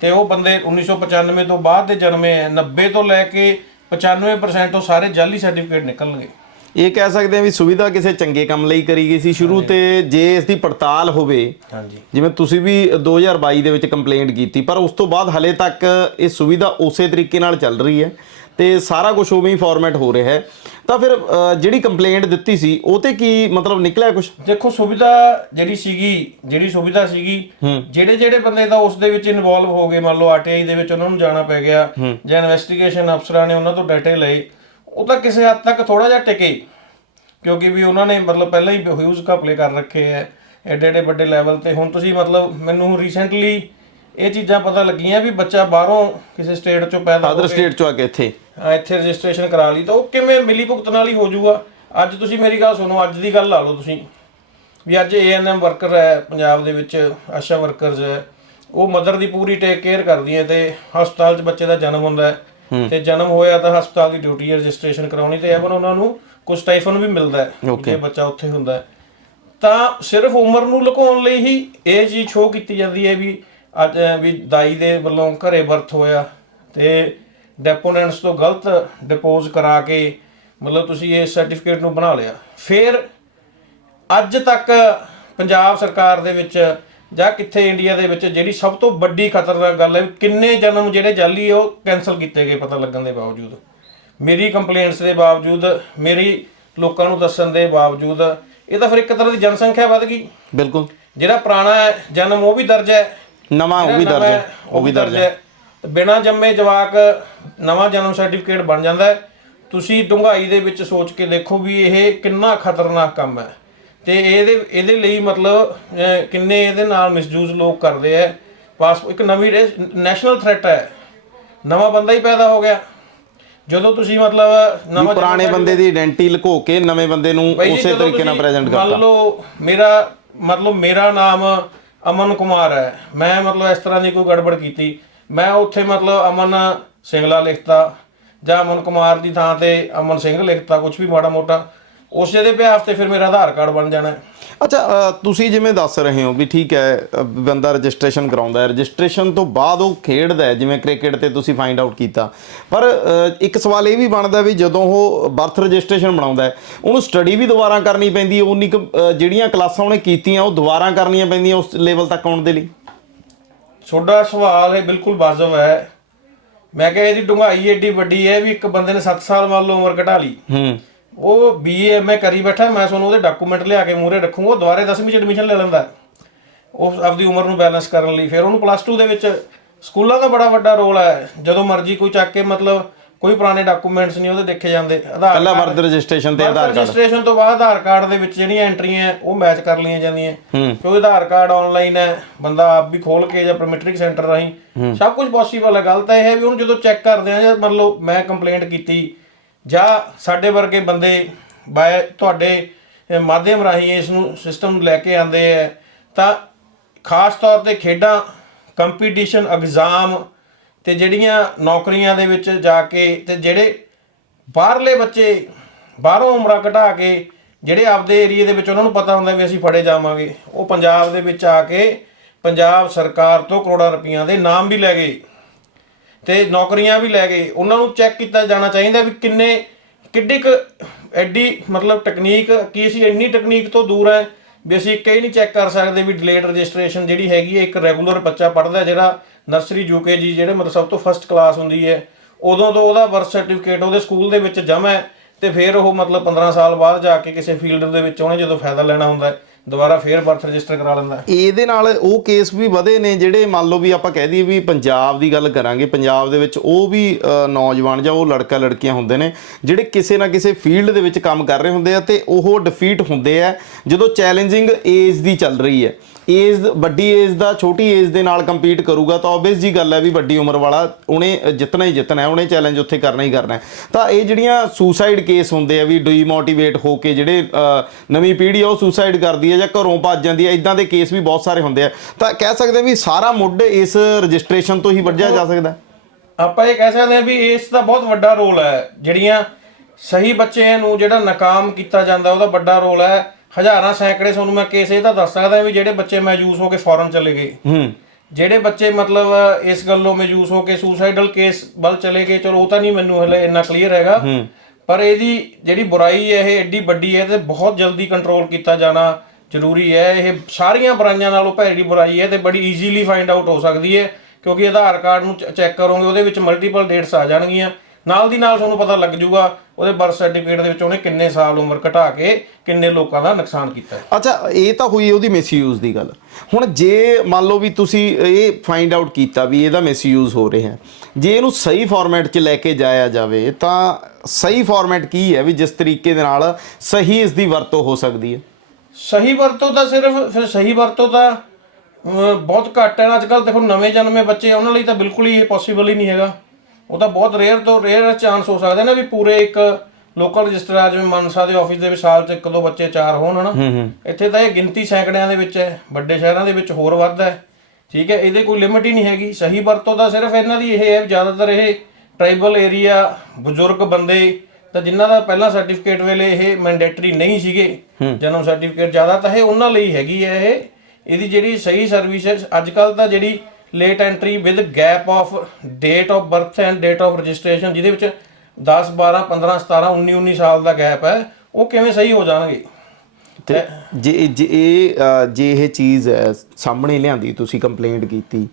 ਤੇ ਉਹ ਬੰਦੇ 1995 ਤੋਂ ਬਾਅਦ ਦੇ ਜਨਮੇ ਹੈ 90 ਤੋਂ ਲੈ ਕੇ 95% ਤੋਂ ਸਾਰੇ ਜਾਲੀ ਸਰਟੀਫਿਕੇਟ ਨਿਕਲਣਗੇ। ਇਹ ਕਹਿ ਸਕਦੇ ਆ ਵੀ ਸੁਵਿਧਾ ਕਿਸੇ ਚੰਗੇ ਕੰਮ ਲਈ ਕਰੀ ਗਈ ਸੀ। ਸ਼ੁਰੂ ਤੇ ਜੇ ਇਸ ਦੀ ਪੜਤਾਲ ਹੋਵੇ ਹਾਂਜੀ। ਜਿਵੇਂ ਤੁਸੀਂ ਵੀ 2022 ਦੇ ਵਿੱਚ ਕੰਪਲੇਂਟ ਕੀਤੀ ਪਰ ਉਸ ਤੋਂ ਬਾਅਦ ਹਲੇ ਤੱਕ ਇਹ ਸੁਵਿਧਾ ਉਸੇ ਤਰੀਕੇ ਨਾਲ ਚੱਲ ਰਹੀ ਹੈ ਤੇ ਸਾਰਾ ਕੁਝ ਉਵੇਂ ਹੀ ਫਾਰਮੈਟ ਹੋ ਰਿਹਾ ਹੈ। ਤਾਂ ਫਿਰ ਜਿਹੜੀ ਕੰਪਲੇਂਟ ਦਿੱਤੀ ਸੀ ਉਹ ਤੇ ਕੀ ਮਤਲਬ ਨਿਕਲਿਆ ਕੁਝ ਦੇਖੋ ਸੁਵਿਧਾ ਜਿਹੜੀ ਸੀਗੀ ਜਿਹੜੀ ਸੁਵਿਧਾ ਸੀਗੀ ਜਿਹੜੇ ਜਿਹੜੇ ਬੰਦੇ ਤਾਂ ਉਸ ਦੇ ਵਿੱਚ ਇਨਵੋਲਵ ਹੋ ਗਏ ਮੰਨ ਲਓ ਆਰਟੀਆਈ ਦੇ ਵਿੱਚ ਉਹਨਾਂ ਨੂੰ ਜਾਣਾ ਪੈ ਗਿਆ ਜਾਂ ਇਨਵੈਸਟੀਗੇਸ਼ਨ ਅਫਸਰਾਂ ਨੇ ਉਹਨਾਂ ਤੋਂ ਡਾਟੇ ਲਏ ਉਹ ਤਾਂ ਕਿਸੇ ਹੱਦ ਤੱਕ ਥੋੜਾ ਜਿਹਾ ਟਿਕੇ ਕਿਉਂਕਿ ਵੀ ਉਹਨਾਂ ਨੇ ਮਤਲਬ ਪਹਿਲਾਂ ਹੀ ਹਿਊਜ਼ ਘਪਲੇ ਕਰ ਰੱਖੇ ਐ ਐਡੇ ਐਡੇ ਵੱਡੇ ਲੈਵਲ ਤੇ। ਹੁਣ ਤੁਸੀਂ ਮਤਲਬ ਮੈਨੂੰ ਰੀਸੈਂਟਲੀ ਇਹ ਚੀਜ਼ਾਂ ਪਤਾ ਲੱਗੀਆਂ ਵੀ ਬੱਚਾ ਬਾਹਰੋਂ ਕਿਸੇ ਸਟੇਟ ਚੋਂ ਪੈਦਾ ਹੋ ਅਦਰ ਸਟੇਟ ਚੋਂ ਆ ਕੇ ਇੱਥੇ। ਇੱਥੇ ਰਜਿਸਟ੍ਰੇਸ਼ਨ ਕਰਾ ਲਈ ਤਾਂ ਉਹ ਕਿਵੇਂ ਮਿਲੀ ਭੁਗਤ ਨਾਲ ਹੀ ਹੋ ਜਾਊਗਾ। ਅੱਜ ਤੁਸੀਂ ਮੇਰੀ ਗੱਲ ਸੁਣੋ ਅੱਜ ਦੀ ਗੱਲ ਲਾ ਲਓ ਤੁਸੀਂ। ਵੀ ਅੱਜ ਏਐਨਐਮ ਵਰਕਰ ਹੈ ਪੰਜਾਬ ਦੇ ਵਿੱਚ ਆਸ਼ਾ ਵਰਕਰਸ ਹੈ ਉਹ ਮਦਰ ਦੀ ਪੂਰੀ ਟੇਕ ਕੇਅਰ ਕਰਦੀਆਂ ਤੇ ਹਸਪਤਾਲ 'ਚ ਬੱਚੇ ਦਾ ਜਨਮ ਹੁੰਦਾ ਹੈ ਤੇ ਜਨਮ ਹੋਇਆ ਤਾਂ ਹਸਪਤਾਲ ਦੀ ਡਿਊਟੀ ਹੈ ਰਜਿਸਟ੍ਰੇਸ਼ਨ ਕਰਾਉਣੀ ਤੇ ਐਵਨ ਉਹਨਾਂ ਨੂੰ ਕੁਝ ਸਟਾਈਫਨ ਵੀ ਮਿਲਦਾ ਹੈ ਜੇ ਬੱਚਾ ਉੱਥੇ ਹੁੰਦਾ ਹੈ। ਤਾਂ ਸਿਰਫ ਉਮਰ ਨੂੰ ਲੁਕਾਉਣ ਲਈ ਹੀ ਇਹ ਚੀਜ਼ ਸ਼ੋਅ ਕੀਤੀ ਜਾਂਦੀ ਹੈ ਵੀ ਅੱਜ ਵੀ ਦਾਈ ਦੇ ਵੱਲੋਂ ਘਰੇ ਬਰਥ ਹੋਇਆ ਤੇ ਡੈਪੋਨੈਂਟਸ ਤੋਂ ਗਲਤ ਡਿਪੋਜ਼ ਕਰਾ ਕੇ ਮਤਲਬ ਤੁਸੀਂ ਇਹ ਸਰਟੀਫਿਕੇਟ ਨੂੰ ਬਣਾ ਲਿਆ। ਫਿਰ ਅੱਜ ਤੱਕ ਪੰਜਾਬ ਸਰਕਾਰ ਦੇ ਵਿੱਚ ਜਾਂ ਕਿੱਥੇ ਇੰਡੀਆ ਦੇ ਵਿੱਚ ਜਿਹੜੀ ਸਭ ਤੋਂ ਵੱਡੀ ਖਤਰਨਾਕ ਗੱਲ ਹੈ ਕਿੰਨੇ ਜਨਮ ਜਿਹੜੇ ਜਾਲੀ ਉਹ ਕੈਨਸਲ ਕੀਤੇ ਗਏ ਪਤਾ ਲੱਗਣ ਦੇ ਬਾਵਜੂਦ। ਮੇਰੀ ਕੰਪਲੇਂਟਸ ਦੇ ਬਾਵਜੂਦ ਮੇਰੀ ਲੋਕਾਂ ਨੂੰ ਦੱਸਣ ਦੇ ਬਾਵਜੂਦ ਇਹ ਤਾਂ ਫਿਰ ਇੱਕ ਤਰ੍ਹਾਂ ਦੀ ਜਨਸੰਖਿਆ ਵੱਧ ਗਈ। ਬਿਲਕੁਲ। ਜਿਹੜਾ ਪੁਰਾਣਾ ਜਨਮ ਉਹ ਵੀ ਦਰਜ ਹੈ। ਨਵਾਂ ਉਹ ਵੀ ਦਰਜ ਹੈ ਉਹ ਵੀ ਦਰਜ ਹੈ। ਬਿਨਾਂ ਜੰਮੇ ਜਵਾਕ ਨਵਾਂ ਜਨਮ ਸਰਟੀਫਿਕੇਟ ਬਣ ਜਾਂਦਾ ਹੈ। ਤੁਸੀਂ ਡੂੰਘਾਈ ਦੇ ਵਿੱਚ ਸੋਚ ਕੇ ਦੇਖੋ ਵੀ ਇਹ ਕਿੰਨਾ ਖਤਰਨਾਕ ਕੰਮ ਹੈ। ਤੇ ਇਹਦੇ ਇਹਦੇ ਲਈ ਮਤਲਬ ਕਿੰਨੇ ਇਹਦੇ ਨਾਲ ਮਿਸਯੂਜ਼ ਲੋਕ ਕਰਦੇ ਆ ਪਾਸ ਇੱਕ ਨਵੀਂ ਨੈਸ਼ਨਲ ਥ੍ਰੈਟ ਹੈ ਨਵਾਂ ਬੰਦਾ ਹੀ ਪੈਦਾ ਹੋ ਗਿਆ। ਜਦੋਂ ਤੁਸੀਂ ਮਤਲਬ ਨਵਾਂ ਪੁਰਾਣੇ ਬੰਦੇ ਦੀ ਆਇਡੈਂਟੀ ਲੁਕੋ ਕੇ ਨਵੇਂ ਬੰਦੇ ਨੂੰ ਉਸੇ ਤਰੀਕੇ ਨਾਲ ਪ੍ਰੈਜ਼ੈਂਟ ਮੰਨ ਕਰਤਾ। ਲਓ ਮੇਰਾ ਮਤਲਬ ਮੇਰਾ ਨਾਮ ਅਮਨ ਕੁਮਾਰ ਹੈ ਮੈਂ ਮਤਲਬ ਇਸ ਤਰ੍ਹਾਂ ਦੀ ਕੋਈ ਗੜਬੜ ਕੀਤੀ। ਮੈਂ ਉੱਥੇ ਮਤਲਬ ਅਮਨ ਸਿੰਗਲਾ ਲਿਖਤਾ ਜਾਂ ਅਮਨ ਕੁਮਾਰ ਦੀ ਥਾਂ ਤੇ ਅਮਨ ਸਿੰਘ ਲਿਖਤਾ ਕੁਝ ਵੀ ਮਾੜਾ ਮੋਟਾ। ਉਸੇ ਦੇ ਬਿਹਾਫ ਤੇ ਫਿਰ ਮੇਰਾ ਆਧਾਰ ਕਾਰਡ ਬਣ ਜਾਣਾ। ਅੱਛਾ ਤੁਸੀਂ ਜਿਵੇਂ ਦੱਸ ਰਹੇ ਹੋ ਵੀ ਠੀਕ ਹੈ ਬੰਦਾ ਰਜਿਸਟ੍ਰੇਸ਼ਨ ਕਰਾਉਂਦਾ ਹੈ। ਰਜਿਸਟ੍ਰੇਸ਼ਨ ਤੋਂ ਬਾਅਦ ਉਹ ਖੇਡਦਾ ਹੈ ਜਿਵੇਂ ਕ੍ਰਿਕਟ ਤੇ ਤੁਸੀਂ ਫਾਈਂਡ ਆਊਟ ਕੀਤਾ। ਪਰ ਇੱਕ ਸਵਾਲ ਇਹ ਵੀ ਬਣਦਾ ਵੀ ਜਦੋਂ ਉਹ ਬਰਥ ਰਜਿਸਟ੍ਰੇਸ਼ਨ ਬਣਾਉਂਦਾ ਹੈ ਉਹਨੂੰ ਸਟੱਡੀ ਵੀ ਦੁਬਾਰਾ ਕਰਨੀ ਪੈਂਦੀ ਹੈ ਉਨੀ ਜਿਹੜੀਆਂ ਕਲਾਸਾਂ ਉਹਨੇ ਕੀਤੀਆਂ ਉਹ ਦੁਬਾਰਾ ਕਰਨੀਆਂ ਪੈਂਦੀਆਂ ਉਸ ਲੈਵਲ ਤੱਕ ਆਉਣ ਦੇ ਲਈ? ਤੁਹਾਡਾ ਸਵਾਲ ਇਹ ਬਿਲਕੁਲ ਵਾਜਬ ਹੈ। ਮੈਂ ਕਿਹਾ ਇਹਦੀ ਡੂੰਘਾਈ ਏਡੀ ਵੱਡੀ ਹੈ ਵੀ ਇੱਕ ਬੰਦੇ ਨੇ 7 ਸਾਲ ਮੰਨ ਲਓ ਉਮਰ ਘਟਾ ਲਈ। ਹੂੰ। ਉਹ ਬੀਏ ਐਮਏ ਕਰੀ ਬੈਠਾ ਮੈਂ ਤੁਹਾਨੂੰ ਉਹਦੇ ਡਾਕੂਮੈਂਟ ਲਿਆ ਕੇ ਮੂਰੇ ਰੱਖੂਗਾ ਉਹ ਦੁਬਾਰੇ 10ਵੀਂ ਚ ਐਡਮਿਸ਼ਨ ਲੈ ਲੈਂਦਾ। ਉਹ ਆਪਦੀ ਉਮਰ ਨੂੰ ਬੈਲੈਂਸ ਕਰਨ ਲਈ। ਫਿਰ ਉਹਨੂੰ ਪਲੱਸ 2 ਦੇ ਵਿੱਚ ਸਕੂਲਾਂ ਦਾ ਬੜਾ ਵੱਡਾ ਰੋਲ ਹੈ। ਜਦੋਂ ਮਰਜ਼ੀ ਕੋਈ ਚੱਕ ਕੇ ਮਤਲਬ ਕੋਈ ਪੁਰਾਣੇ ਡਾਕੂਮੈਂਟਸ ਨਹੀਂ ਉਹਦੇ ਦੇਖੇ ਜਾਂਦੇ। ਆਧਾਰ ਪਹਿਲਾਂ ਬਰਥ ਰਜਿਸਟ੍ਰੇਸ਼ਨ ਤੇ ਆਧਾਰ ਕਾਰਡ ਰਜਿਸਟ੍ਰੇਸ਼ਨ ਤੋਂ ਬਾਅਦ ਆਧਾਰ ਕਾਰਡ ਦੇ ਵਿੱਚ ਜਿਹੜੀਆਂ ਐਂਟਰੀਆਂ ਉਹ ਮੈਚ ਕਰ ਲਈਆਂ ਜਾਂਦੀਆਂ। ਕਿਉਂਕਿ ਆਧਾਰ ਕਾਰਡ ਆਨਲਾਈਨ ਹੈ। ਬੰਦਾ ਆਪ ਵੀ ਖੋਲ ਕੇ ਜਾਂ ਪ੍ਰੋਮੈਟ੍ਰਿਕ ਸੈਂਟਰ ਰਾਹੀਂ ਸਭ ਕੁਝ ਪੋਸੀਬਲ ਹੈ। ਗੱਲ ਤਾਂ ਇਹ ਹੈ ਵੀ ਉਹਨੂੰ ਜਦੋਂ ਚੈੱਕ ਕਰਦੇ ਆ ਜਾਂ ਮੰਨ ਲਓ ਮੈਂ ਕੰਪਲੇਂਟ ਕੀਤੀ ਜਾਂ ਸਾਡੇ ਵਰਗੇ ਬੰਦੇ ਬਾਏ ਤੁਹਾਡੇ ਮਾਧਿਅਮ ਰਾਹੀਂ ਇਸ ਨੂੰ ਸਿਸਟਮ ਲੈ ਕੇ ਆਂਦੇ ਆ ਤਾਂ ਖਾਸ ਤੌਰ ਤੇ ਖੇਡਾਂ ਕੰਪੀਟੀਸ਼ਨ ਐਗਜ਼ਾਮ ਤੇ ਜਿਹੜੀਆਂ ਨੌਕਰੀਆਂ ਦੇ ਵਿੱਚ ਜਾ ਕੇ ਤੇ ਜਿਹੜੇ ਬਾਹਰਲੇ ਬੱਚੇ ਬਾਹਰੋਂ ਉਮਰਾਂ ਘਟਾ ਕੇ ਜਿਹੜੇ ਆਪਦੇ ਏਰੀਆ ਦੇ ਵਿੱਚ ਉਹਨਾਂ ਨੂੰ ਪਤਾ ਹੁੰਦਾ ਵੀ ਅਸੀਂ ਫੜੇ ਜਾਵਾਂਗੇ, ਉਹ ਪੰਜਾਬ ਦੇ ਵਿੱਚ ਆ ਕੇ ਪੰਜਾਬ ਸਰਕਾਰ ਤੋਂ ਕਰੋੜਾਂ ਰੁਪਈਆਂ ਦੇ ਨਾਮ ਵੀ ਲੈ ਗਏ। ਤੇ ਨੌਕਰੀਆਂ ਵੀ ਲੈ ਗਏ। ਉਹਨਾਂ ਨੂੰ ਚੈੱਕ ਕੀਤਾ ਜਾਣਾ ਚਾਹੀਦਾ ਵੀ ਕਿੰਨੇ, ਕਿੱਡੀ ਕੁ ਐਡੀ ਮਤਲਬ ਟੈਕਨੀਕ ਕੀ ਅਸੀਂ ਇੰਨੀ ਟੈਕਨੀਕ ਤੋਂ ਦੂਰ ਹੈ ਵੀ ਅਸੀਂ ਕਈ ਨਹੀਂ ਚੈੱਕ ਕਰ ਸਕਦੇ ਵੀ ਡਿਲੇਟ ਰਜਿਸਟ੍ਰੇਸ਼ਨ ਜਿਹੜੀ ਹੈਗੀ ਹੈ ਇੱਕ ਰੈਗੂਲਰ ਬੱਚਾ ਪੜ੍ਹਦਾ ਜਿਹੜਾ ਨਰਸਰੀ ਯੂਕੇਜੀ ਜਿਹੜੇ ਮਤਲਬ ਸਭ ਤੋਂ ਫਸਟ ਕਲਾਸ ਹੁੰਦੀ ਹੈ। ਉਦੋਂ ਤੋਂ ਉਹਦਾ ਬਰਥ ਸਰਟੀਫਿਕੇਟ ਉਹਦੇ ਸਕੂਲ ਦੇ ਵਿੱਚ ਜਮ੍ਹਾਂ ਹੈ ਤੇ ਫਿਰ ਉਹ ਮਤਲਬ 15 ਸਾਲ ਬਾਅਦ ਜਾ ਕੇ ਕਿਸੇ ਫੀਲਡ ਦੇ ਵਿੱਚ ਉਹਨੇ ਜਦੋਂ ਫਾਇਦਾ ਲੈਣਾ ਹੁੰਦਾ ਹੈ। ਦੁਬਾਰਾ ਫੇਰ ਬਰਥ ਰਜਿਸਟਰ ਕਰਾ ਲੈਂਦਾ। ਇਹਦੇ ਨਾਲ ਉਹ ਕੇਸ ਵੀ ਵਧੇ ਨੇ ਜਿਹੜੇ ਮੰਨ ਲਓ ਵੀ ਆਪਾਂ ਕਹਿ ਦਈਏ ਵੀ ਪੰਜਾਬ ਦੀ ਗੱਲ ਕਰਾਂਗੇ, ਪੰਜਾਬ ਦੇ ਵਿੱਚ ਉਹ ਵੀ ਨੌਜਵਾਨ ਜਾਂ ਉਹ ਲੜਕਾ ਲੜਕੀਆਂ ਹੁੰਦੇ ਨੇ, ਜਿਹੜੇ ਕਿਸੇ ਨਾ ਕਿਸੇ ਫੀਲਡ ਦੇ ਵਿੱਚ ਕੰਮ ਕਰ ਰਹੇ ਹੁੰਦੇ ਆ ਤੇ ਉਹ ਡਿਫੀਟ ਹੁੰਦੇ ਆ ਜਦੋਂ ਚੈਲੰਜਿੰਗ ਏਜ ਦੀ ਚੱਲ ਰਹੀ ਹੈ। ਏਜ ਵੱਡੀ ਏਜ ਦਾ, ਛੋਟੀ ਏਜ ਦੇ ਨਾਲ ਕੰਪੀਟ ਕਰੂਗਾ, ਤਾਂ ਆਬਵੀਅਸ ਜੀ ਗੱਲ ਹੈ ਵੀ ਵੱਡੀ ਉਮਰ ਵਾਲਾ ਉਹਨੇ ਜਿੱਤਣਾ ਹੀ ਜਿੱਤਣਾ ਹੈ, ਉਹਨੇ ਚੈਲੰਜ ਉੱਥੇ ਕਰਨਾ ਹੀ ਕਰਨਾ ਹੈ। ਤਾਂ ਇਹ ਜਿਹੜੀਆਂ ਸੁਸਾਈਡ ਕੇਸ ਹੁੰਦੇ ਆ ਵੀ ਡੀਮੋਟੀਵੇਟ ਹੋ ਕੇ ਜਿਹੜੇ ਨਵੀਂ ਪੀੜ੍ਹੀ ਆ, ਉਹ ਸੁਸਾਈਡ ਕਰਦੀ ਹੈ ਜਾਂ ਘਰੋਂ ਭੱਜ ਜਾਂਦੀ ਹੈ ਇਦਾਂ ਦੇ ਕੇਸ ਵੀ ਬਹੁਤ ਸਾਰੇ ਹੁੰਦੇ ਆ। ਤਾਂ ਕਹਿ ਸਕਦੇ ਵੀ ਸਾਰਾ ਮੁੱਢ ਇਸ ਰਜਿਸਟ੍ਰੇਸ਼ਨ ਤੋਂ ਹੀ ਵੱਢਿਆ ਜਾ ਸਕਦਾ ਆਪਾਂ ਇਹ ਕਹਿ ਸਕਦੇ ਹਾਂ ਵੀ ਇਸ ਦਾ ਬਹੁਤ ਵੱਡਾ ਰੋਲ ਹੈ। ਜਿਹੜੀਆਂ ਸਹੀ ਬੱਚਿਆਂ ਨੂੰ ਜਿਹੜਾ ਨਾਕਾਮ ਕੀਤਾ ਜਾਂਦਾ, ਉਹਦਾ ਵੱਡਾ ਰੋਲ ਹੈ। ਹਜ਼ਾਰਾਂ ਸੈਂਕੜੇ ਤੁਹਾਨੂੰ ਮੈਂ ਕੇਸ ਇਹ ਤਾਂ ਦੱਸ ਸਕਦਾ ਵੀ ਜਿਹੜੇ ਬੱਚੇ ਮਾਯੂਸ ਹੋ ਕੇ ਫੌਰਨ ਚਲੇ ਗਏ। ਹੂੰ। ਜਿਹੜੇ ਬੱਚੇ ਮਤਲਬ ਇਸ ਗੱਲੋਂ ਮਾਯੂਸ ਹੋ ਕੇ ਸੁਸਾਈਡਲ ਕੇਸ ਵੱਲ ਚਲੇ ਗਏ ਚਲੋ ਉਹ ਤਾਂ ਨਹੀਂ ਮੈਨੂੰ ਹਲੇ ਇੰਨਾ ਕਲੀਅਰ ਹੈਗਾ। ਪਰ ਇਹਦੀ ਜਿਹੜੀ ਬੁਰਾਈ ਹੈ ਇਹ ਐਡੀ ਵੱਡੀ ਹੈ ਤੇ ਬਹੁਤ ਜਲਦੀ ਕੰਟਰੋਲ ਕੀਤਾ ਜਾਣਾ ਜ਼ਰੂਰੀ ਹੈ। ਇਹ ਸਾਰੀਆਂ ਬੁਰਾਈਆਂ ਨਾਲੋਂ ਭੈੜੀ ਬੁਰਾਈ ਹੈ ਤੇ ਬੜੀ ਈਜ਼ੀਲੀ ਫਾਈਂਡ ਆਊਟ ਹੋ ਸਕਦੀ ਹੈ ਕਿਉਂਕਿ ਆਧਾਰ ਕਾਰਡ ਨੂੰ ਚੈੱਕ ਕਰੋਗੇ ਉਹਦੇ ਵਿੱਚ ਮਲਟੀਪਲ ਡੇਟਸ ਆ ਜਾਣਗੀਆਂ। ਨਾਲ ਦੀ ਨਾਲ ਤੁਹਾਨੂੰ ਪਤਾ ਲੱਗ ਜਾਊਗਾ ਉਹਦੇ ਬਰਥ ਸਰਟੀਫਿਕੇਟ ਦੇ ਵਿੱਚ ਉਹਨੇ ਕਿੰਨੇ ਸਾਲ ਉਮਰ ਘਟਾ ਕੇ ਕਿੰਨੇ ਲੋਕਾਂ ਦਾ ਨੁਕਸਾਨ ਕੀਤਾ। ਅੱਛਾ ਇਹ ਤਾਂ ਹੋਈ ਉਹਦੀ ਮਿਸਯੂਜ਼ ਦੀ ਗੱਲ। ਹੁਣ ਜੇ ਮੰਨ ਲਓ ਵੀ ਤੁਸੀਂ ਇਹ ਫਾਈਂਡ ਆਊਟ ਕੀਤਾ ਵੀ ਇਹਦਾ ਮਿਸਯੂਜ਼ ਹੋ ਰਿਹਾ ਜੇ ਇਹਨੂੰ ਸਹੀ ਫਾਰਮੈਟ 'ਚ ਲੈ ਕੇ ਜਾਇਆ ਜਾਵੇ ਤਾਂ ਸਹੀ ਫਾਰਮੈਟ ਕੀ ਹੈ ਵੀ ਜਿਸ ਤਰੀਕੇ ਦੇ ਨਾਲ ਸਹੀ ਇਸ ਦੀ ਵਰਤੋਂ ਹੋ ਸਕਦੀ ਹੈ? ਸਹੀ ਵਰਤੋਂ ਤਾਂ ਸਿਰਫ ਫਿਰ ਸਹੀ ਵਰਤੋਂ ਤਾਂ ਬਹੁਤ ਘੱਟ ਹੈ। ਅੱਜ ਕੱਲ ਦੇਖੋ ਨਵੇਂ ਜਨਮੇ ਬੱਚੇ ਉਹਨਾਂ ਲਈ ਤਾਂ ਬਿਲਕੁਲ ਹੀ ਪੋਸੀਬਲ ਹੀ ਨਹੀਂ ਹੈਗਾ। ਉਹ ਤਾਂ ਬਹੁਤ ਰੇਅਰ ਤੋਂ ਰੇਅਰ ਚਾਂਸ ਹੋ ਸਕਦਾ ਨਾ ਵੀ ਪੂਰੇ ਇੱਕ ਲੋਕਲ ਰਜਿਸਟਰ ਆ ਜਿਵੇਂ ਮਨਸਾ ਦੇ ਆਫਿਸ ਦੇ ਵਿੱਚ ਸਾਲ ਚ ਇੱਕ ਦੋ ਬੱਚੇ ਚਾਰ ਹੋਣ ਹਨਾ? ਇੱਥੇ ਤਾਂ ਇਹ ਗਿਣਤੀ ਸੈਂਕੜਿਆਂ ਦੇ ਵਿੱਚ ਹੈ ਵੱਡੇ ਸ਼ਹਿਰਾਂ ਦੇ ਵਿੱਚ ਹੋਰ ਵੱਧ ਹੈ। ਠੀਕ ਹੈ ਇਹਦੇ ਕੋਈ ਲਿਮਿਟ ਹੀ ਨਹੀਂ ਹੈਗੀ। ਸਹੀ ਵਰਤੋਂ ਤਾਂ ਸਿਰਫ ਇਹਨਾਂ ਦੀ ਇਹ ਹੈ ਜ਼ਿਆਦਾਤਰ ਇਹ ਟ੍ਰਾਈਬਲ ਏਰੀਆ ਬਜ਼ੁਰਗ ਬੰਦੇ ਤਾਂ ਜਿਨ੍ਹਾਂ ਦਾ ਪਹਿਲਾਂ ਸਰਟੀਫਿਕੇਟ ਵੇਲੇ ਇਹ ਮੈਂਡੇਟਰੀ ਨਹੀਂ ਸੀਗੇ ਜਨਮ ਸਰਟੀਫਿਕੇਟ ਜ਼ਿਆਦਾ ਤਾਂ ਇਹ ਉਹਨਾਂ ਲਈ ਹੈਗੀ ਹੈ ਇਹ। ਇਹਦੀ ਜਿਹੜੀ ਸਹੀ ਸਰਵਿਸ ਅੱਜ ਕੱਲ ਤਾਂ ਜਿਹੜੀ late entry with gap of date of birth and date of registration ਜਿਹਦੇ ਵਿੱਚ 10 12 15 17 19 19 ਸਾਲ ਦਾ ਗੈਪ ਹੈ ਉਹ ਕਿਵੇਂ ਸਹੀ ਹੋ ਜਾਣਗੇ? ਤੇ ਜੇ ਜੇ ਇਹ ਜੇ ਇਹ ਚੀਜ਼ ਹੈ ਸਾਹਮਣੇ ਲਿਆਂਦੀ ਤੁਸੀਂ ਕੰਪਲੇਂਟ ਕੀਤੀ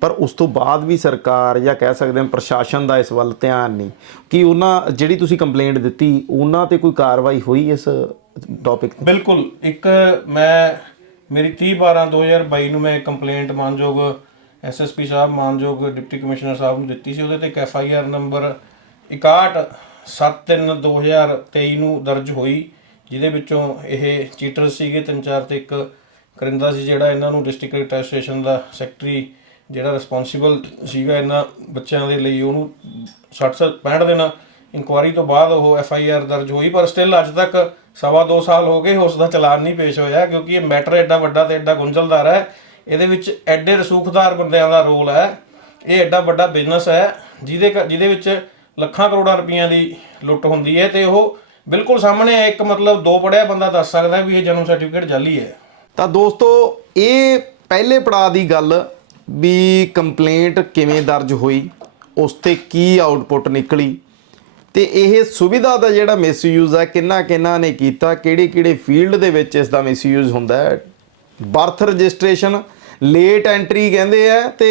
ਪਰ ਉਸ ਤੋਂ ਬਾਅਦ ਵੀ ਸਰਕਾਰ ਜਾਂ ਕਹਿ ਸਕਦੇ ਹਾਂ ਪ੍ਰਸ਼ਾਸਨ ਦਾ ਇਸ ਵੱਲ ਧਿਆਨ ਨਹੀਂ ਕਿ ਉਹਨਾਂ ਜਿਹੜੀ ਤੁਸੀਂ ਕੰਪਲੇਂਟ ਦਿੱਤੀ ਉਹਨਾਂ ਤੇ ਕੋਈ ਕਾਰਵਾਈ ਹੋਈ ਇਸ ਟੌਪਿਕ ਤੇ? ਬਿਲਕੁਲ ਇੱਕ ਮੈਂ ਮੇਰੀ 30 12 2022 ਨੂੰ ਮੈਂ ਕੰਪਲੇਂਟ ਮਾਨਯੋਗ ਐਸਐਸਪੀ ਸਾਹਿਬ, ਮਾਨਯੋਗ ਡਿਪਟੀ ਕਮਿਸ਼ਨਰ ਸਾਹਿਬ ਨੂੰ ਦਿੱਤੀ ਸੀ। ਉਹਦੇ ਤੇ ਇੱਕ ਐਫਆਈਆਰ ਨੰਬਰ 61 73 2023 ਨੂੰ ਦਰਜ ਹੋਈ, ਜਿਹਦੇ ਵਿੱਚੋਂ ਇਹ ਚੀਟਰ ਸੀਗੇ। ਤਿੰਨ ਚਾਰ ਤੇ ਇੱਕ ਕਰਿੰਦਾ ਸੀ, ਜਿਹੜਾ ਇਹਨਾਂ ਨੂੰ ਡਿਸਟ੍ਰਿਕਟ ਐਸੋਸੀਏਸ਼ਨ ਦਾ ਸੈਕਟਰੀ ਜਿਹੜਾ ਰਿਸਪੌਂਸਿਬਲ ਸੀਗਾ ਇਹਨਾਂ ਬੱਚਿਆਂ ਦੇ ਲਈ, ਉਹਨੂੰ 60 65 ਦਿਨ ਇਨਕੁਆਰੀ ਤੋਂ ਬਾਅਦ ਉਹ ਐਫ ਆਈ ਆਰ ਦਰਜ ਹੋਈ। ਪਰ ਸਟਿਲ ਅੱਜ ਤੱਕ ਸਵਾ ਦੋ ਸਾਲ ਹੋ ਗਏ, ਉਸ ਦਾ ਚਲਾਨ ਨਹੀਂ ਪੇਸ਼ ਹੋਇਆ, ਕਿਉਂਕਿ ਇਹ ਮੈਟਰ ਐਡਾ ਵੱਡਾ ਤੇ ਐਡਾ ਗੁੰਝਲਦਾਰ ਹੈ। ਇਹਦੇ ਵਿੱਚ ਐਡੇ ਰਸੂਖਦਾਰ ਬੰਦਿਆਂ ਦਾ ਰੋਲ ਹੈ। ਇਹ ਐਡਾ ਵੱਡਾ ਬਿਜ਼ਨਸ ਹੈ, ਜਿਹਦੇ ਕ- ਜਿਹਦੇ ਵਿੱਚ ਲੱਖਾਂ ਕਰੋੜਾਂ ਰੁਪਈਆਂ ਦੀ ਲੁੱਟ ਹੁੰਦੀ ਹੈ ਤੇ ਉਹ ਬਿਲਕੁਲ ਸਾਹਮਣੇ ਹੈ ਇੱਕ ਮਤਲਬ ਦੋ ਪੜਿਆ ਬੰਦਾ ਦੱਸ ਸਕਦਾ ਵੀ ਇਹ ਜਨਮ ਸਰਟੀਫਿਕੇਟ ਜਾਲੀ ਹੈ। ਤਾਂ ਦੋਸਤੋ, ਇਹ ਪਹਿਲੇ ਪੜਾਅ ਦੀ ਗੱਲ ਵੀ ਕੰਪਲੇਂਟ ਕਿਵੇਂ ਦਰਜ ਹੋਈ, ਉਸ ਤੇ ਕੀ ਆਊਟਪੁੱਟ ਨਿਕਲੀ ਤੇ ਇਹ ਸੁਵਿਧਾ ਦਾ ਜਿਹੜਾ ਮਿਸਯੂਜ਼ ਹੈ ਕਿੰਨਾ ਕਿੰਨਾ ਨੇ ਕੀਤਾ ਕਿਹੜੇ ਕਿਹੜੇ ਫੀਲਡ ਦੇ ਵਿੱਚ ਇਸ ਦਾ ਮਿਸਯੂਜ਼ ਹੁੰਦਾ ਹੈ ਬਰਥ ਰਜਿਸਟ੍ਰੇਸ਼ਨ ਲੇਟ ਐਂਟਰੀ ਕਹਿੰਦੇ ਆ ਤੇ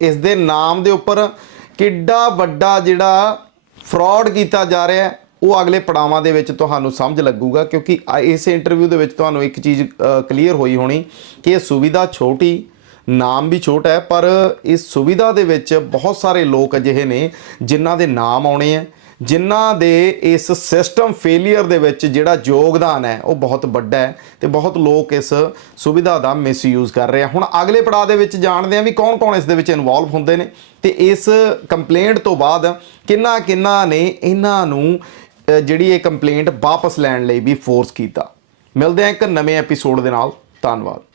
ਇਸ ਦੇ ਨਾਮ ਦੇ ਉੱਪਰ ਕਿੱਡਾ ਵੱਡਾ ਜਿਹੜਾ ਫਰਾਡ ਕੀਤਾ ਜਾ ਰਿਹਾ ਹੈ, ਉਹ ਅਗਲੇ ਪੜਾਵਾਂ ਦੇ ਵਿੱਚ ਤੁਹਾਨੂੰ ਸਮਝ ਲੱਗੂਗਾ ਕਿਉਂਕਿ ਆ- ਇਸ ਇੰਟਰਵਿਊ ਦੇ ਵਿੱਚ ਤੁਹਾਨੂੰ ਇੱਕ ਚੀਜ਼ ਕਲੀਅਰ ਹੋਈ ਹੋਣੀ ਕਿ ਇਹ ਸੁਵਿਧਾ ਛੋਟੀ, ਨਾਮ ਵੀ ਛੋਟਾ ਹੈ, ਪਰ ਇਸ ਸੁਵਿਧਾ ਦੇ ਵਿੱਚ ਬਹੁਤ ਸਾਰੇ ਲੋਕ ਅਜਿਹੇ ਨੇ ਜਿਨ੍ਹਾਂ ਦੇ ਨਾਮ ਆਉਣੇ ਆ ਜਿਨ੍ਹਾਂ ਦੇ ਇਸ ਸਿਸਟਮ ਫੇਲਿਅਰ ਦੇ ਵਿੱਚ ਜਿਹੜਾ ਯੋਗਦਾਨ ਹੈ, ਉਹ ਬਹੁਤ ਵੱਡਾ ਹੈ ਤੇ ਬਹੁਤ ਲੋਕ ਇਸ ਸੁਵਿਧਾ ਦਾ ਮਿਸਯੂਜ਼ ਕਰ ਰਹੇ ਆ। ਹੁਣ ਅਗਲੇ ਪੜਾਅ ਦੇ ਵਿੱਚ ਜਾਣਦੇ ਆ ਵੀ ਕੌਣ-ਕੌਣ ਇਸ ਦੇ ਵਿੱਚ ਇਨਵੋਲਵ ਹੁੰਦੇ ਨੇ ਤੇ ਇਸ ਕੰਪਲੇਂਟ ਤੋਂ ਬਾਅਦ ਕਿੰਨਾ ਕਿੰਨਾ ਨੇ ਇਹਨਾਂ ਨੂੰ ਜਿਹੜੀ ਇਹ ਕੰਪਲੇਂਟ ਵਾਪਸ ਲੈਣ ਲਈ ਵੀ ਫੋਰਸ ਕੀਤਾ। ਮਿਲਦੇ ਆ ਇੱਕ ਨਵੇਂ ਐਪੀਸੋਡ ਦੇ ਨਾਲ। ਧੰਨਵਾਦ।